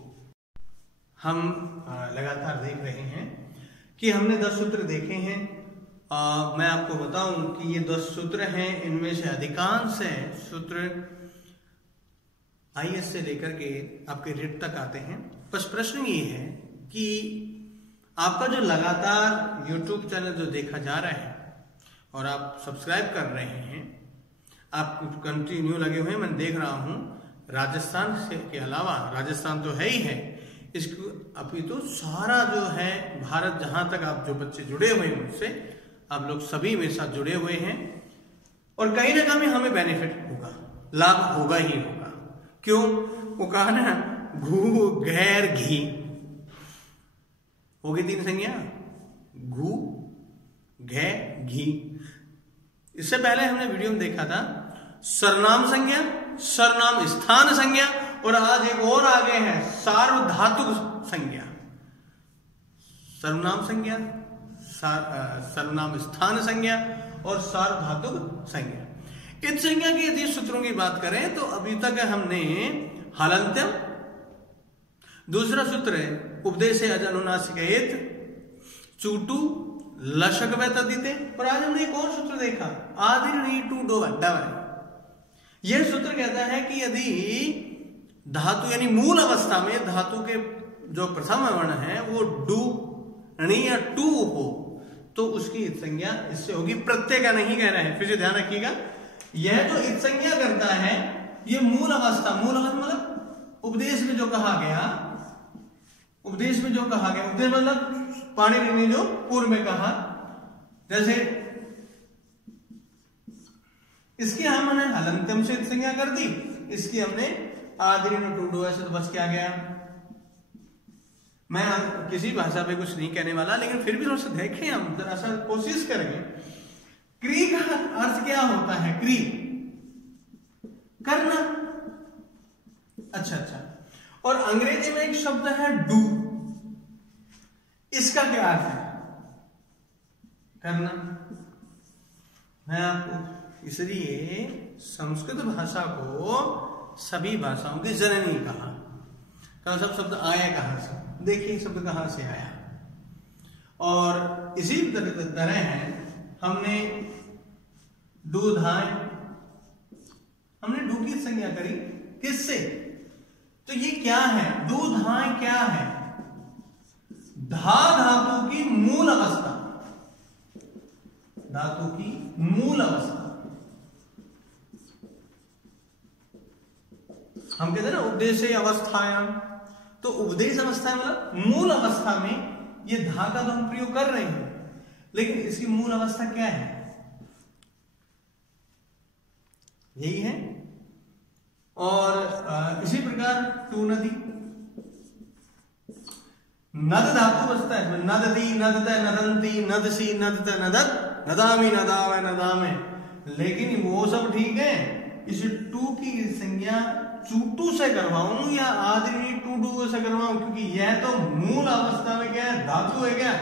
हम लगातार देख रहे हैं कि हमने 10 सूत्र देखे हैं। मैं आपको बताऊं कि ये 10 सूत्र हैं, इनमें से अधिकांश सूत्र आईएएस से लेकर के आपके रिट तक आते हैं। बस प्रश्न ये है कि आपका जो लगातार YouTube चैनल जो देखा जा रहा है और आप सब्सक्राइब कर रहे हैं, आप कंटिन्यू लगे हुए हैं, मैं देख रहा हूं राजस्थान से के अलावा, राजस्थान तो है ही है, इसको अभी तो सारा जो है भारत, जहां तक आप जो बच्चे जुड़े हुए हैं मुझसे, आप लोग सभी मेरे साथ जुड़े हुए हैं और कहीं ना कहीं हमें बेनिफिट होगा, लाभ होगा ही होगा। क्यों? वो कहा ना, घू गैर घी होगी 3 संज्ञा, घू घै घी। इससे पहले हमने वीडियो में देखा था सर्वनाम संज्ञा, सर्वनाम स्थान संज्ञा और आज एक और आगे है सार्वधातुक संज्ञा। सर्वनाम संज्ञा, सर्वनाम स्थान संज्ञा और सार्वधातुक संज्ञा। इत संज्ञा की यदि सूत्रों की बात करें तो अभी तक हमने हलंत्यम, दूसरा सूत्र है उपदेश अजनुनासिकेत, चूटू लशक तदिते, और आज हमने एक और सूत्र देखा आदिर्णी टू डो डव। यह सूत्र कहता है कि यदि धातु यानी मूल अवस्था में धातु के जो प्रथम वर्ण है वो डू णी या टू हो तो उसकी इत संज्ञा इससे होगी। प्रत्यय का नहीं कह रहे हैं, फिर से ध्यान रखिएगा, यह जो इत संज्ञा करता है ये मूल अवस्था, मूल अवस्था मतलब उपदेश में जो कहा गया, उपदेश में जो कहा गया, उपदेश मतलब पाणिनि ने जो पूर्व में कहा, जैसे इसकी हमने हलंत्यम से संज्ञा कर दी, इसकी हमने आदिर्णी टू डो ऐसे तो बच क्या गया। मैं किसी भाषा पे कुछ नहीं कहने वाला, लेकिन फिर भी थोड़ा सा देखें, हम जरा सा कोशिश करेंगे। क्री का अर्थ क्या होता है? क्री करना। अच्छा, और अंग्रेजी में एक शब्द है डू, इसका क्या अर्थ है? करना। मैं आपको इसलिए संस्कृत भाषा को सभी भाषाओं की जननी कहा। तो सब शब्द आया कहां से, देखिए शब्द कहां से आया। और इसी तरह है, हमने दूधाएं, हमने डू की संज्ञा करी किससे, तो ये क्या है, दूधाएं क्या है, धा धातु की मूल अवस्था, धातु की मूल अवस्था। हम कहते हैं ना उपदेश अवस्थायाम, तो उपदेश अवस्था मतलब मूल अवस्था में ये धा का तो हम प्रयोग कर रहे हैं, लेकिन इसकी मूल अवस्था क्या है, यही है। और इसी प्रकार टू नदी, नद धातु बचता है, नदती नदत नदंती नदसी नदत नदत नदामी नदावे नदामे, लेकिन वो सब ठीक है। इस टू की संज्ञा चूटू से करवाऊं या आदमी टू से करवाऊं, क्योंकि यह तो मूल अवस्था में क्या है, धातु है क्या,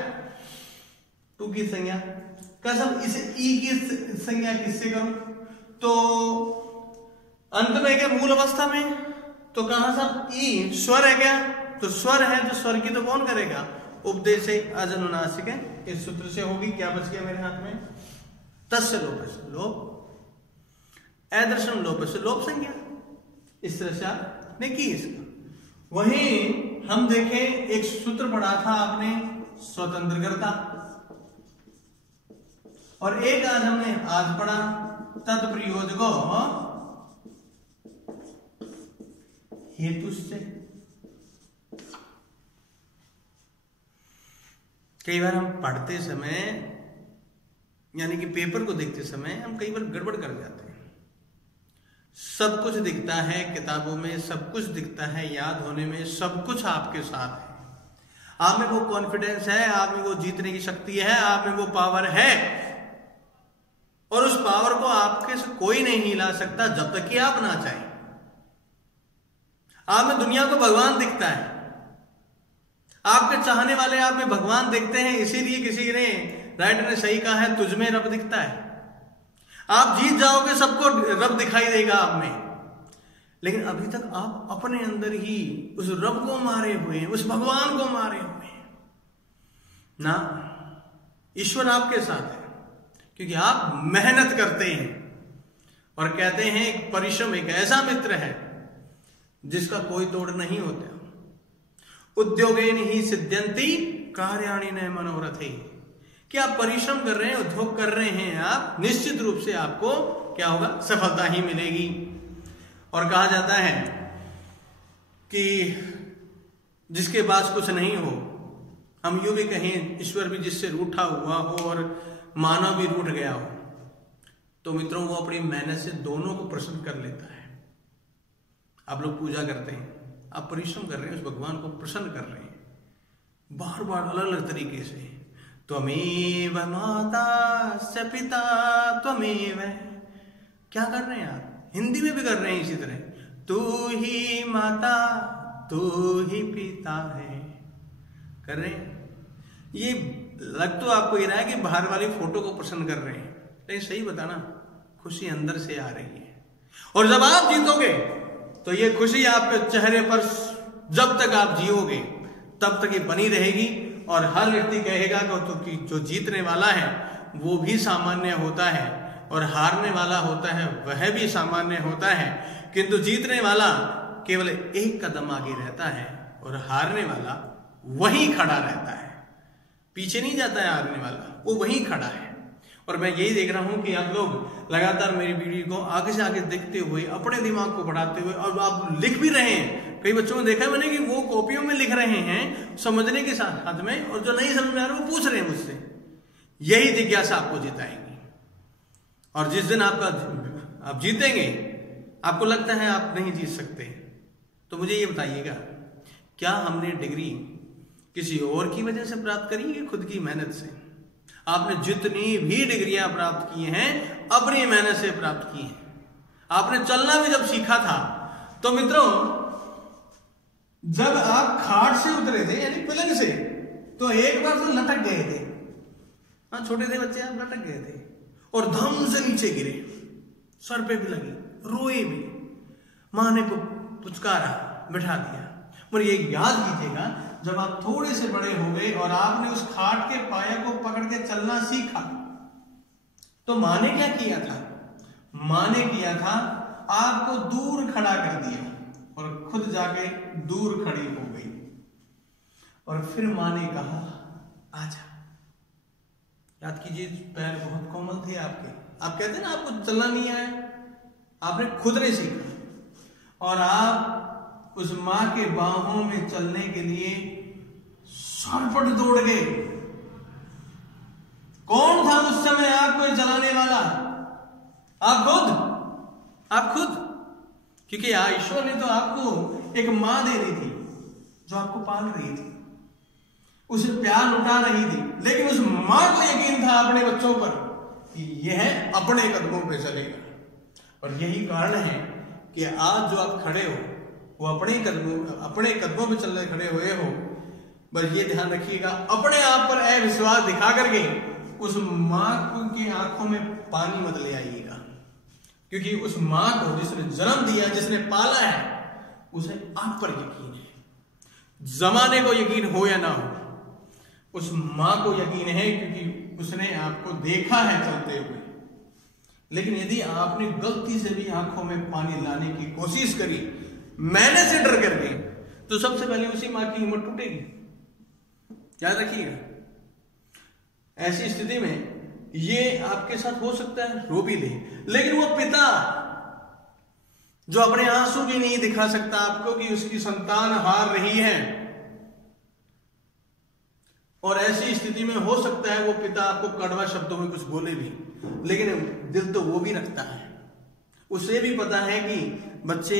टू की संज्ञा का सब। इसे ई की संज्ञा किससे करूं, तो अंत में क्या मूल अवस्था में, तो कहां सब ई स्वर है क्या, तो स्वर है, तो स्वर की तो कौन करेगा, उपदेश से अजनुनासिक है। इस सूत्र से होगी, क्या बच गया मेरे हाथ में, तस्य लोप लोप, अदर्शन लोप से लोप संज्ञा, इस तरह से आपने की इसका। वहीं हम देखें, एक सूत्र पढ़ा था आपने स्वतंत्रता, और एक आज हमने आज पढ़ा तत्प्रयोजको हेतुश्च। कई बार हम पढ़ते समय यानी कि पेपर को देखते समय हम कई बार गड़बड़ कर जाते हैं। सब कुछ दिखता है किताबों में, सब कुछ दिखता है याद होने में, सब कुछ आपके साथ है, आप में वो कॉन्फिडेंस है, आप में वो जीतने की शक्ति है, आप में वो पावर है, और उस पावर को आपके से कोई नहीं हिला सकता जब तक कि आप ना चाहें। आप में दुनिया को भगवान दिखता है, आपके चाहने वाले आप में भगवान दिखते हैं, इसीलिए किसी ने राइटर ने सही कहा है, तुझ में रब दिखता है। आप जीत जाओगे, सबको रब दिखाई देगा आप में, लेकिन अभी तक आप अपने अंदर ही उस रब को मारे हुए हैं, उस भगवान को मारे हुए हैं ना। ईश्वर आपके साथ है क्योंकि आप मेहनत करते हैं, और कहते हैं एक परिश्रम एक ऐसा मित्र है जिसका कोई तोड़ नहीं होता। उद्योगेन ही सिद्ध्यन्ति कार्याणि न मनोरथै, कि आप परिश्रम कर रहे हैं, उद्योग कर रहे हैं, आप निश्चित रूप से आपको क्या होगा, सफलता ही मिलेगी। और कहा जाता है कि जिसके पास कुछ नहीं हो, हम यूं भी कहें ईश्वर भी जिससे रूठा हुआ हो और मानव भी रूठ गया हो, तो मित्रों वो अपनी मेहनत से दोनों को प्रसन्न कर लेता है। आप लोग पूजा करते हैं, आप परिश्रम कर रहे हैं, उस भगवान को प्रसन्न कर रहे हैं, बार बार अलग अलग तरीके से। त्वमेव माता स पिता त्वमेव, क्या कर रहे हैं आप, हिंदी में भी कर रहे हैं इसी तरह, तू ही माता तू ही पिता है, कर रहे हैं। ये लग तो आपको ये रहा है कि बाहर वाली फोटो को प्रसन्न कर रहे हैं, लेकिन सही बताना, खुशी अंदर से आ रही है। और जब आप जीतोगे तो ये खुशी आपके चेहरे पर जब तक आप जियोगे तब तक ये बनी रहेगी, और हर व्यक्ति कहेगा कि जो जीतने वाला है वो भी सामान्य होता है, और हारने वाला होता है वह भी सामान्य होता है, किंतु जीतने वाला केवल एक कदम आगे रहता है और हारने वाला वहीं खड़ा रहता है, पीछे नहीं जाता है हारने वाला, वो वहीं खड़ा है। और मैं यही देख रहा हूं कि आप लोग लगातार मेरी वीडियो को आगे से आगे देखते हुए, अपने दिमाग को बढ़ाते हुए, और आप लिख भी रहे हैं। कई बच्चों को देखा है मैंने कि वो कॉपियों में लिख रहे हैं समझने के साथ में, और जो नहीं समझ में आ रहा वो पूछ रहे हैं मुझसे। यही जिज्ञासा आपको जिताएंगी, और जिस दिन आप जीतेंगे, आपको लगता है आप नहीं जीत सकते, तो मुझे ये बताइएगा, क्या हमने डिग्री किसी और की वजह से प्राप्त करी है, खुद की मेहनत से? आपने जितनी भी डिग्रियां प्राप्त की हैं अपनी मेहनत से प्राप्त की हैं। आपने चलना भी जब सीखा था तो मित्रों, जब आप खाट से उतरे थे यानी पलंग से, तो एक बार तो लटक गए थे, हाँ छोटे थे बच्चे, आप लटक गए थे और धम से नीचे गिरे, सर पे भी लगी, रोए भी, माँ ने पुचकारा, बिठा दिया, पर ये याद कीजिएगा, जब आप थोड़े से बड़े हो गए और आपने उस खाट के पाया को पकड़ के चलना सीखा, तो माँ ने क्या किया था? माँ ने किया था आपको दूर खड़ा कर दिया और खुद जाके दूर खड़ी हो गई, और फिर माँ ने कहा आजा। याद कीजिए, पैर बहुत कोमल थे आपके। आप कहते हैं ना आपको चलना नहीं आया, आपने खुद ने सीखा और आप उस माँ के बाहों में चलने के लिए सरपट दौड़ गए। कौन था उस समय आपको चलाने वाला? आप खुद। क्योंकि ईश्वर ने तो आपको एक माँ दे दी थी जो आपको पाल रही थी, उसे प्यार लुटा रही थी, लेकिन उस माँ को यकीन था अपने बच्चों पर कि यह अपने कदमों पे चलेगा। और यही कारण है कि आज जो आप खड़े हो वो अपने कदमों पे चलने खड़े हुए हो। बस ये ध्यान रखिएगा, अपने आप पर अविश्वास दिखा करके उस माँ की आंखों में पानी मत ले आइएगा, क्योंकि उस माँ को जिसने जन्म दिया, जिसने पाला है, उसे आप पर यकीन है। जमाने को यकीन हो या ना हो, उस माँ को यकीन है, क्योंकि उसने आपको देखा है चलते हुए। लेकिन यदि आपने गलती से भी आंखों में पानी लाने की कोशिश करी, मैंने से डर करके, तो सबसे पहले उसी माँ की हिम्मत टूटेगी। याद रखिएगा, ऐसी स्थिति में ये आपके साथ हो सकता है, रो भी ले, लेकिन वो पिता जो अपने आंसू भी नहीं दिखा सकता आपको कि उसकी संतान हार रही है, और ऐसी स्थिति में हो सकता है वो पिता आपको कड़वा शब्दों में कुछ बोले भी, लेकिन दिल तो वो भी रखता है। उसे भी पता है कि बच्चे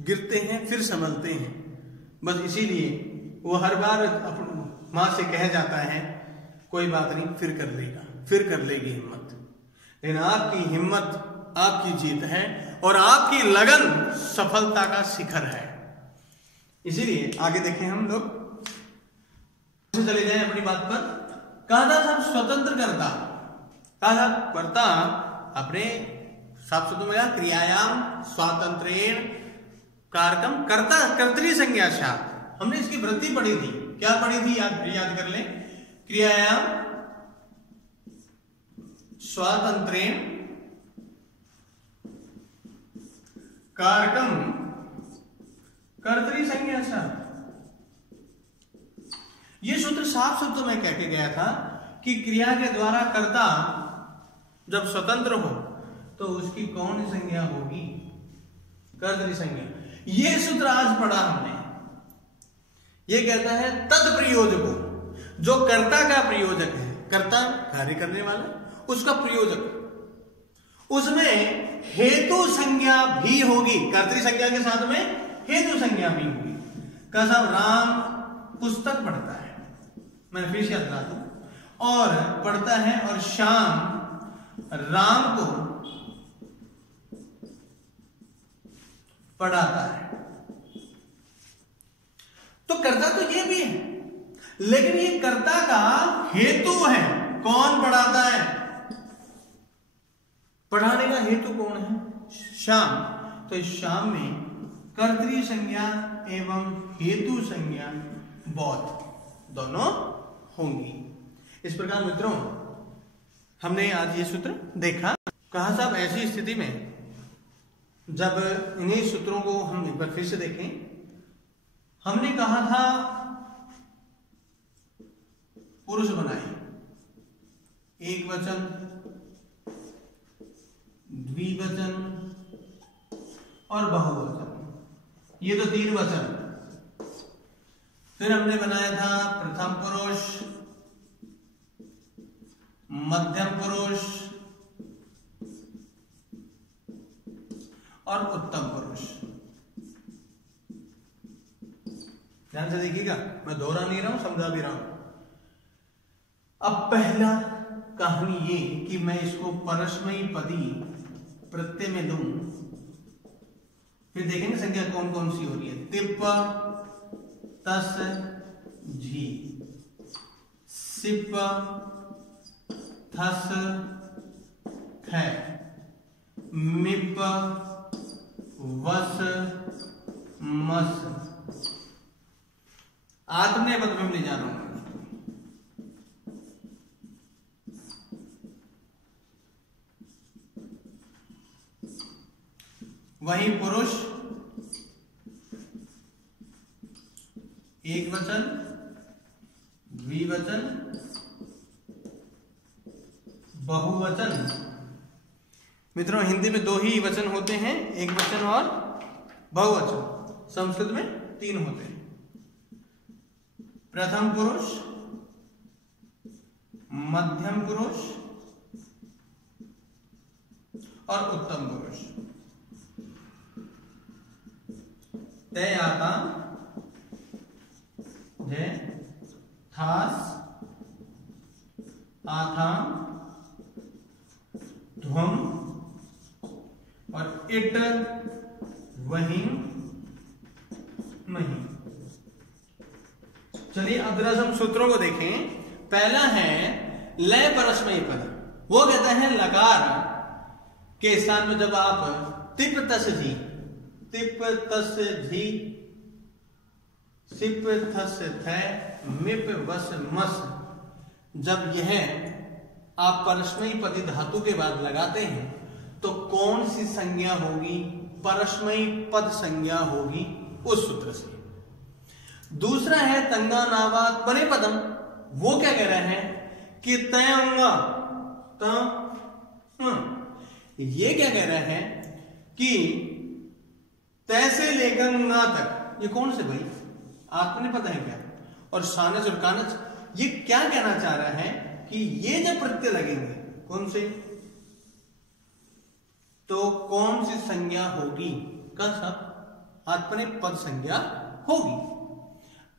गिरते हैं फिर संभलते हैं, बस इसीलिए वो हर बार अपनी माँ से कह जाता है कोई बात नहीं, फिर कर लेगी हिम्मत। लेकिन आपकी हिम्मत आपकी जीत है और आपकी लगन सफलता का शिखर है। इसीलिए आगे देखें हम लोग, चले जाएं अपनी बात पर। कहा था सब स्वतंत्र करता, कहा था कर्ता अपने साफ शब्दों में क्रियायाम स्वातंत्रेण कारकम कर्ता कर्तरी संज्ञा साथ। हमने इसकी वृत्ति पढ़ी थी, क्या पढ़ी थी? याद कर लें। क्रियायाम स्वातंत्रेण कारकम कर्तरी संज्ञा साथ। यह सूत्र साफ शब्दों में कह के गया था कि क्रिया के द्वारा कर्ता जब स्वतंत्र हो तो उसकी कौन संज्ञा होगी? कर्तरी संज्ञा। यह सूत्र आज पढ़ा हमने। यह कहता है तत्प्रयोजको, जो कर्ता का प्रयोजक है, कर्ता कार्य करने वाला, उसका प्रयोजक, उसमें हेतु संज्ञा भी होगी। कर्तरी संज्ञा के साथ में हेतु संज्ञा भी होगी। का साहब राम पुस्तक पढ़ता है, मैं फिर याद दिला दूं, और पढ़ता है और श्याम राम को पढ़ाता है, तो कर्ता तो ये भी है, लेकिन ये कर्ता का हेतु है। कौन पढ़ाता है? पढ़ाने का हेतु कौन है? श्याम। तो इस श्याम में कर्तरी संज्ञा एवं हेतु संज्ञा बहुत दोनों होंगी। इस प्रकार मित्रों हमने आज ये सूत्र देखा। कहा साहब ऐसी स्थिति में जब इन्हीं सूत्रों को हम एक बार फिर से देखें, हमने कहा था पुरुष बनाए, एक वचन, द्विवचन और बहुवचन, ये तो 3 वचन। फिर हमने बनाया था प्रथम पुरुष, मध्यम पुरुष और उत्तम पुरुष। ध्यान से देखिएगा, मैं दोहरा नहीं रहा हूं, समझा भी रहा हूं। अब पहला कहानी ये कि मैं इसको परस्मयी पदी प्रत्यय में लूं, फिर देखेंगे संख्या कौन कौन सी हो रही है। तिप, तस, झी, सिप, थस, थ, मिप, वस, मस, आत्मनेय पद में ले जा रहा हूं। वहीं पुरुष एक वचन, द्विवचन, बहुवचन। मित्रों हिंदी में 2 ही वचन होते हैं, एक वचन और बहुवचन। संस्कृत में 3 होते हैं। प्रथम पुरुष, मध्यम पुरुष और उत्तम पुरुष। तय आता, जय, थास, आथाम, ध्वम और इट, वहीं, मही। चलिए अब जरा हम सूत्रों को देखें। पहला है लय परस्मयी पद। वो कहता है लकार के स्थान में जब आप तिप तस जी, तिप तस झी, सिप थस थ, मिप वस मस, जब यह आप परस्मयी पदी धातु के बाद लगाते हैं तो कौन सी संज्ञा होगी? परस्मयी पद संज्ञा होगी उस सूत्र से। दूसरा है तंगा नावात परे पदम। वो क्या कह रहे हैं कि तयंगा, ये क्या कह रहे हैं कि तय से लेकर ना तक। ये कौन से भाई? आपको नहीं पता है क्या? और सानस और कानस, ये क्या कहना चाह रहा है कि ये जब प्रत्यय लगेंगे कौन से, तो कौन सी संज्ञा होगी? कसा आत्मने पद संज्ञा होगी।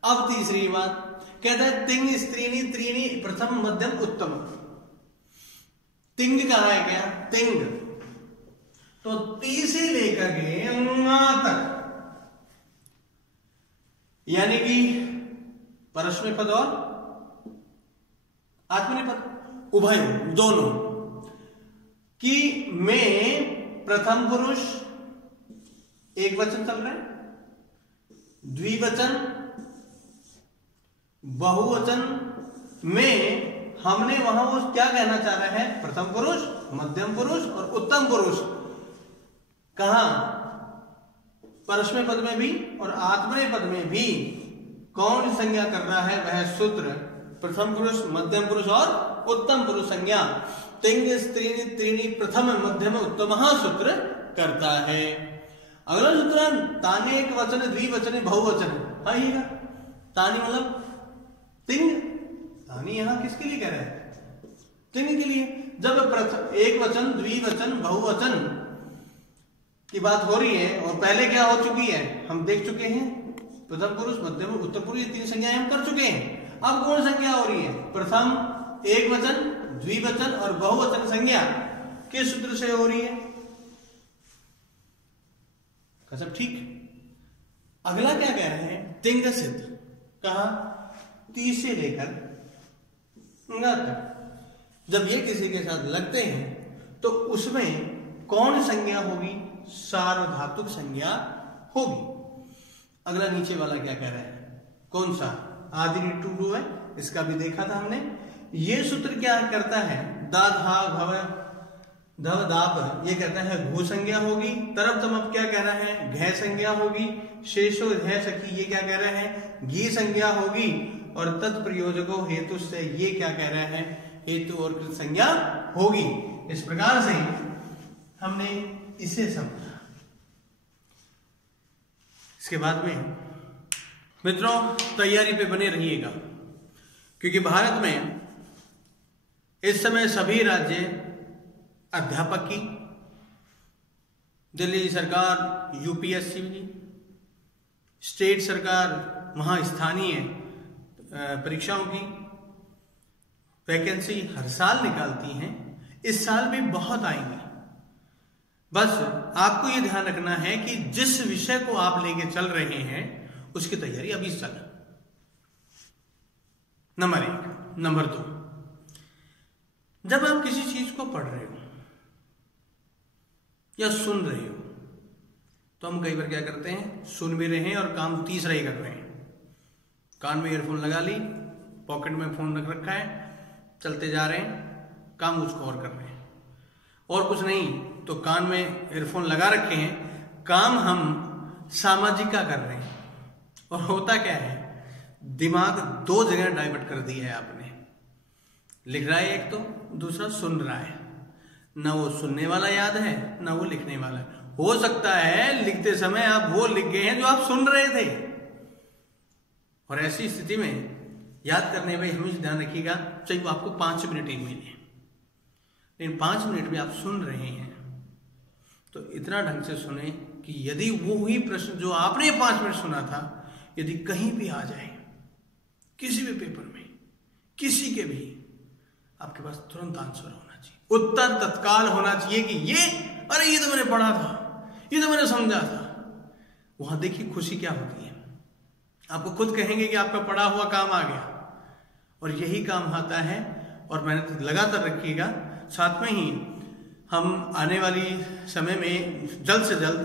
अब तीसरी बात कहता है तिंग स्त्रीणी त्रीणी प्रथम मध्यम उत्तम। तिंग कहा है क्या? तिंग तो ती से लेकर के अंगा तक, यानी कि परस्मय पद और आत्मनेय पद उभय दोनों कि में प्रथम पुरुष एक वचन चल रहा है, द्विवचन, बहुवचन में हमने वहां वो क्या कहना चाह रहा है? प्रथम पुरुष, मध्यम पुरुष और उत्तम पुरुष। कहा? परस्मय पद में भी और आत्मनेय पद में भी कौन संज्ञा कर रहा है? वह सूत्र प्रथम पुरुष, मध्यम पुरुष और उत्तम पुरुष संज्ञा तिंग स्त्रीणी त्रीणी प्रथम मध्यम उत्तम सूत्र करता है। अगला सूत्र ताने एक वचन, द्विवचन, बहुवचन। आइएगा तानी मतलब तिंग। तानी यहां किसके लिए कह रहा है? तिंग के लिए। जब एक वचन, द्विवचन, बहुवचन की बात हो रही है और पहले क्या हो चुकी है हम देख चुके हैं, प्रथम पुरुष, मध्यम, उत्तर पुरुष, ये 3 संज्ञाएं हम कर चुके हैं। अब कौन संज्ञा हो रही है? प्रथम एक वचन, द्विवचन और बहुवचन संज्ञा किस सूत्र से हो रही है? सब ठीक। अगला क्या कह रहे हैं? तिंग सिद्ध। कहा? ती से लेकर न तक जब ये किसी के साथ लगते हैं तो उसमें कौन संज्ञा होगी? सार्वधातुक संज्ञा होगी। अगला नीचे वाला क्या कह रहा है? कौन सा? आदि टू है, इसका भी देखा था हमने। ये सूत्र क्या करता है? दा धा भव धव दाप, ये कहता है भू संज्ञा होगी। तरफ तम अब क्या कह रहा है? घय संज्ञा होगी। शेषो है सखी, ये क्या कह रहे हैं? घी संज्ञा होगी। और तत्प्रयोजको हेतु से, ये क्या कह रहे हैं? हेतु और कृत संज्ञा होगी। इस प्रकार से हमने इसे समझा। इसके बाद में मित्रों तैयारी पे बने रहिएगा, क्योंकि भारत में इस समय सभी राज्य अध्यापक की, दिल्ली सरकार यूपीएससी की, स्टेट सरकार वहां स्थानीय परीक्षाओं की वैकेंसी हर साल निकालती हैं। इस साल भी बहुत आएंगी। बस आपको यह ध्यान रखना है कि जिस विषय को आप लेके चल रहे हैं उसकी तैयारी अभी से चले। नंबर 1। नंबर 2, जब आप किसी चीज को पढ़ रहे हो या सुन रहे हो तो हम कई बार क्या करते हैं? सुन भी रहे हैं और काम तीसरा ही कर रहे हैं। कान में ईयरफोन लगा ली, पॉकेट में फोन रख रखा है, चलते जा रहे हैं, काम कुछ और कर रहे हैं, और कुछ नहीं तो कान में ईयरफोन लगा रखे हैं, काम हम सामाजिक का कर रहे हैं। और होता क्या है, दिमाग दो जगह डाइवर्ट कर दिया है आपने। लिख रहा है एक तो, दूसरा सुन रहा है। ना वो सुनने वाला याद है, ना वो लिखने वाला है। हो सकता है लिखते समय आप वो लिख गए हैं जो आप सुन रहे थे। और ऐसी स्थिति में याद करने में हमेशा ध्यान रखिएगा, चाहे वो आपको 5 मिनट ही मिले, लेकिन 5 मिनट में आप सुन रहे हैं तो इतना ढंग से सुने कि यदि वो ही प्रश्न जो आपने 5 मिनट सुना था यदि कहीं भी आ जाए, किसी भी पेपर में, किसी के भी, आपके पास तुरंत आंसर होना चाहिए, उत्तर तत्काल होना चाहिए कि ये तो मैंने पढ़ा था, ये तो मैंने समझा था। वहां देखिए खुशी क्या होती है, आपको खुद कहेंगे कि आपका पढ़ा हुआ काम आ गया। और यही काम आता है, और मेहनत लगातार रखिएगा। साथ में ही हम आने वाली समय में जल्द से जल्द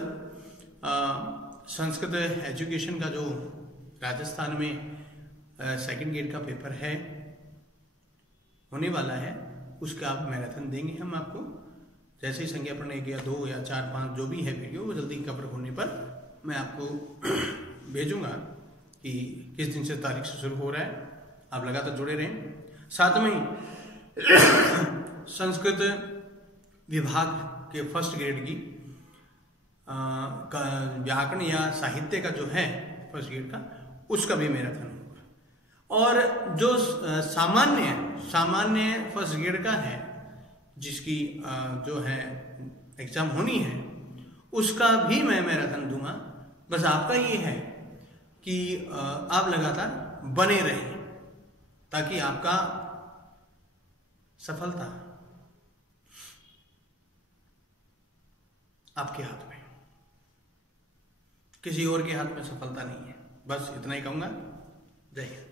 संस्कृत एजुकेशन का जो राजस्थान में सेकंड ग्रेड का पेपर है होने वाला है, उसका आप मैराथन देंगे हम आपको। जैसे ही संज्ञा पढ़ने 1 या 2 या 4 5 जो भी है वीडियो, वो जल्दी कवर होने पर मैं आपको भेजूंगा कि किस दिन से तारीख से शुरू हो रहा है। आप लगातार जुड़े रहें। साथ में ही संस्कृत विभाग के फर्स्ट ग्रेड की व्याकरण या साहित्य का जो है फर्स्ट ग्रेड का, उसका भी मैराथन होगा। और जो सामान्य फर्स्ट ग्रेड का है, जिसकी जो है एग्जाम होनी है, उसका भी मैं मैराथन दूंगा। बस आपका ये है कि आप लगातार बने रहें, ताकि आपका सफलता आपके हाथ में, किसी और के हाथ में सफलता नहीं है। बस इतना ही कहूंगा। जय हिंद।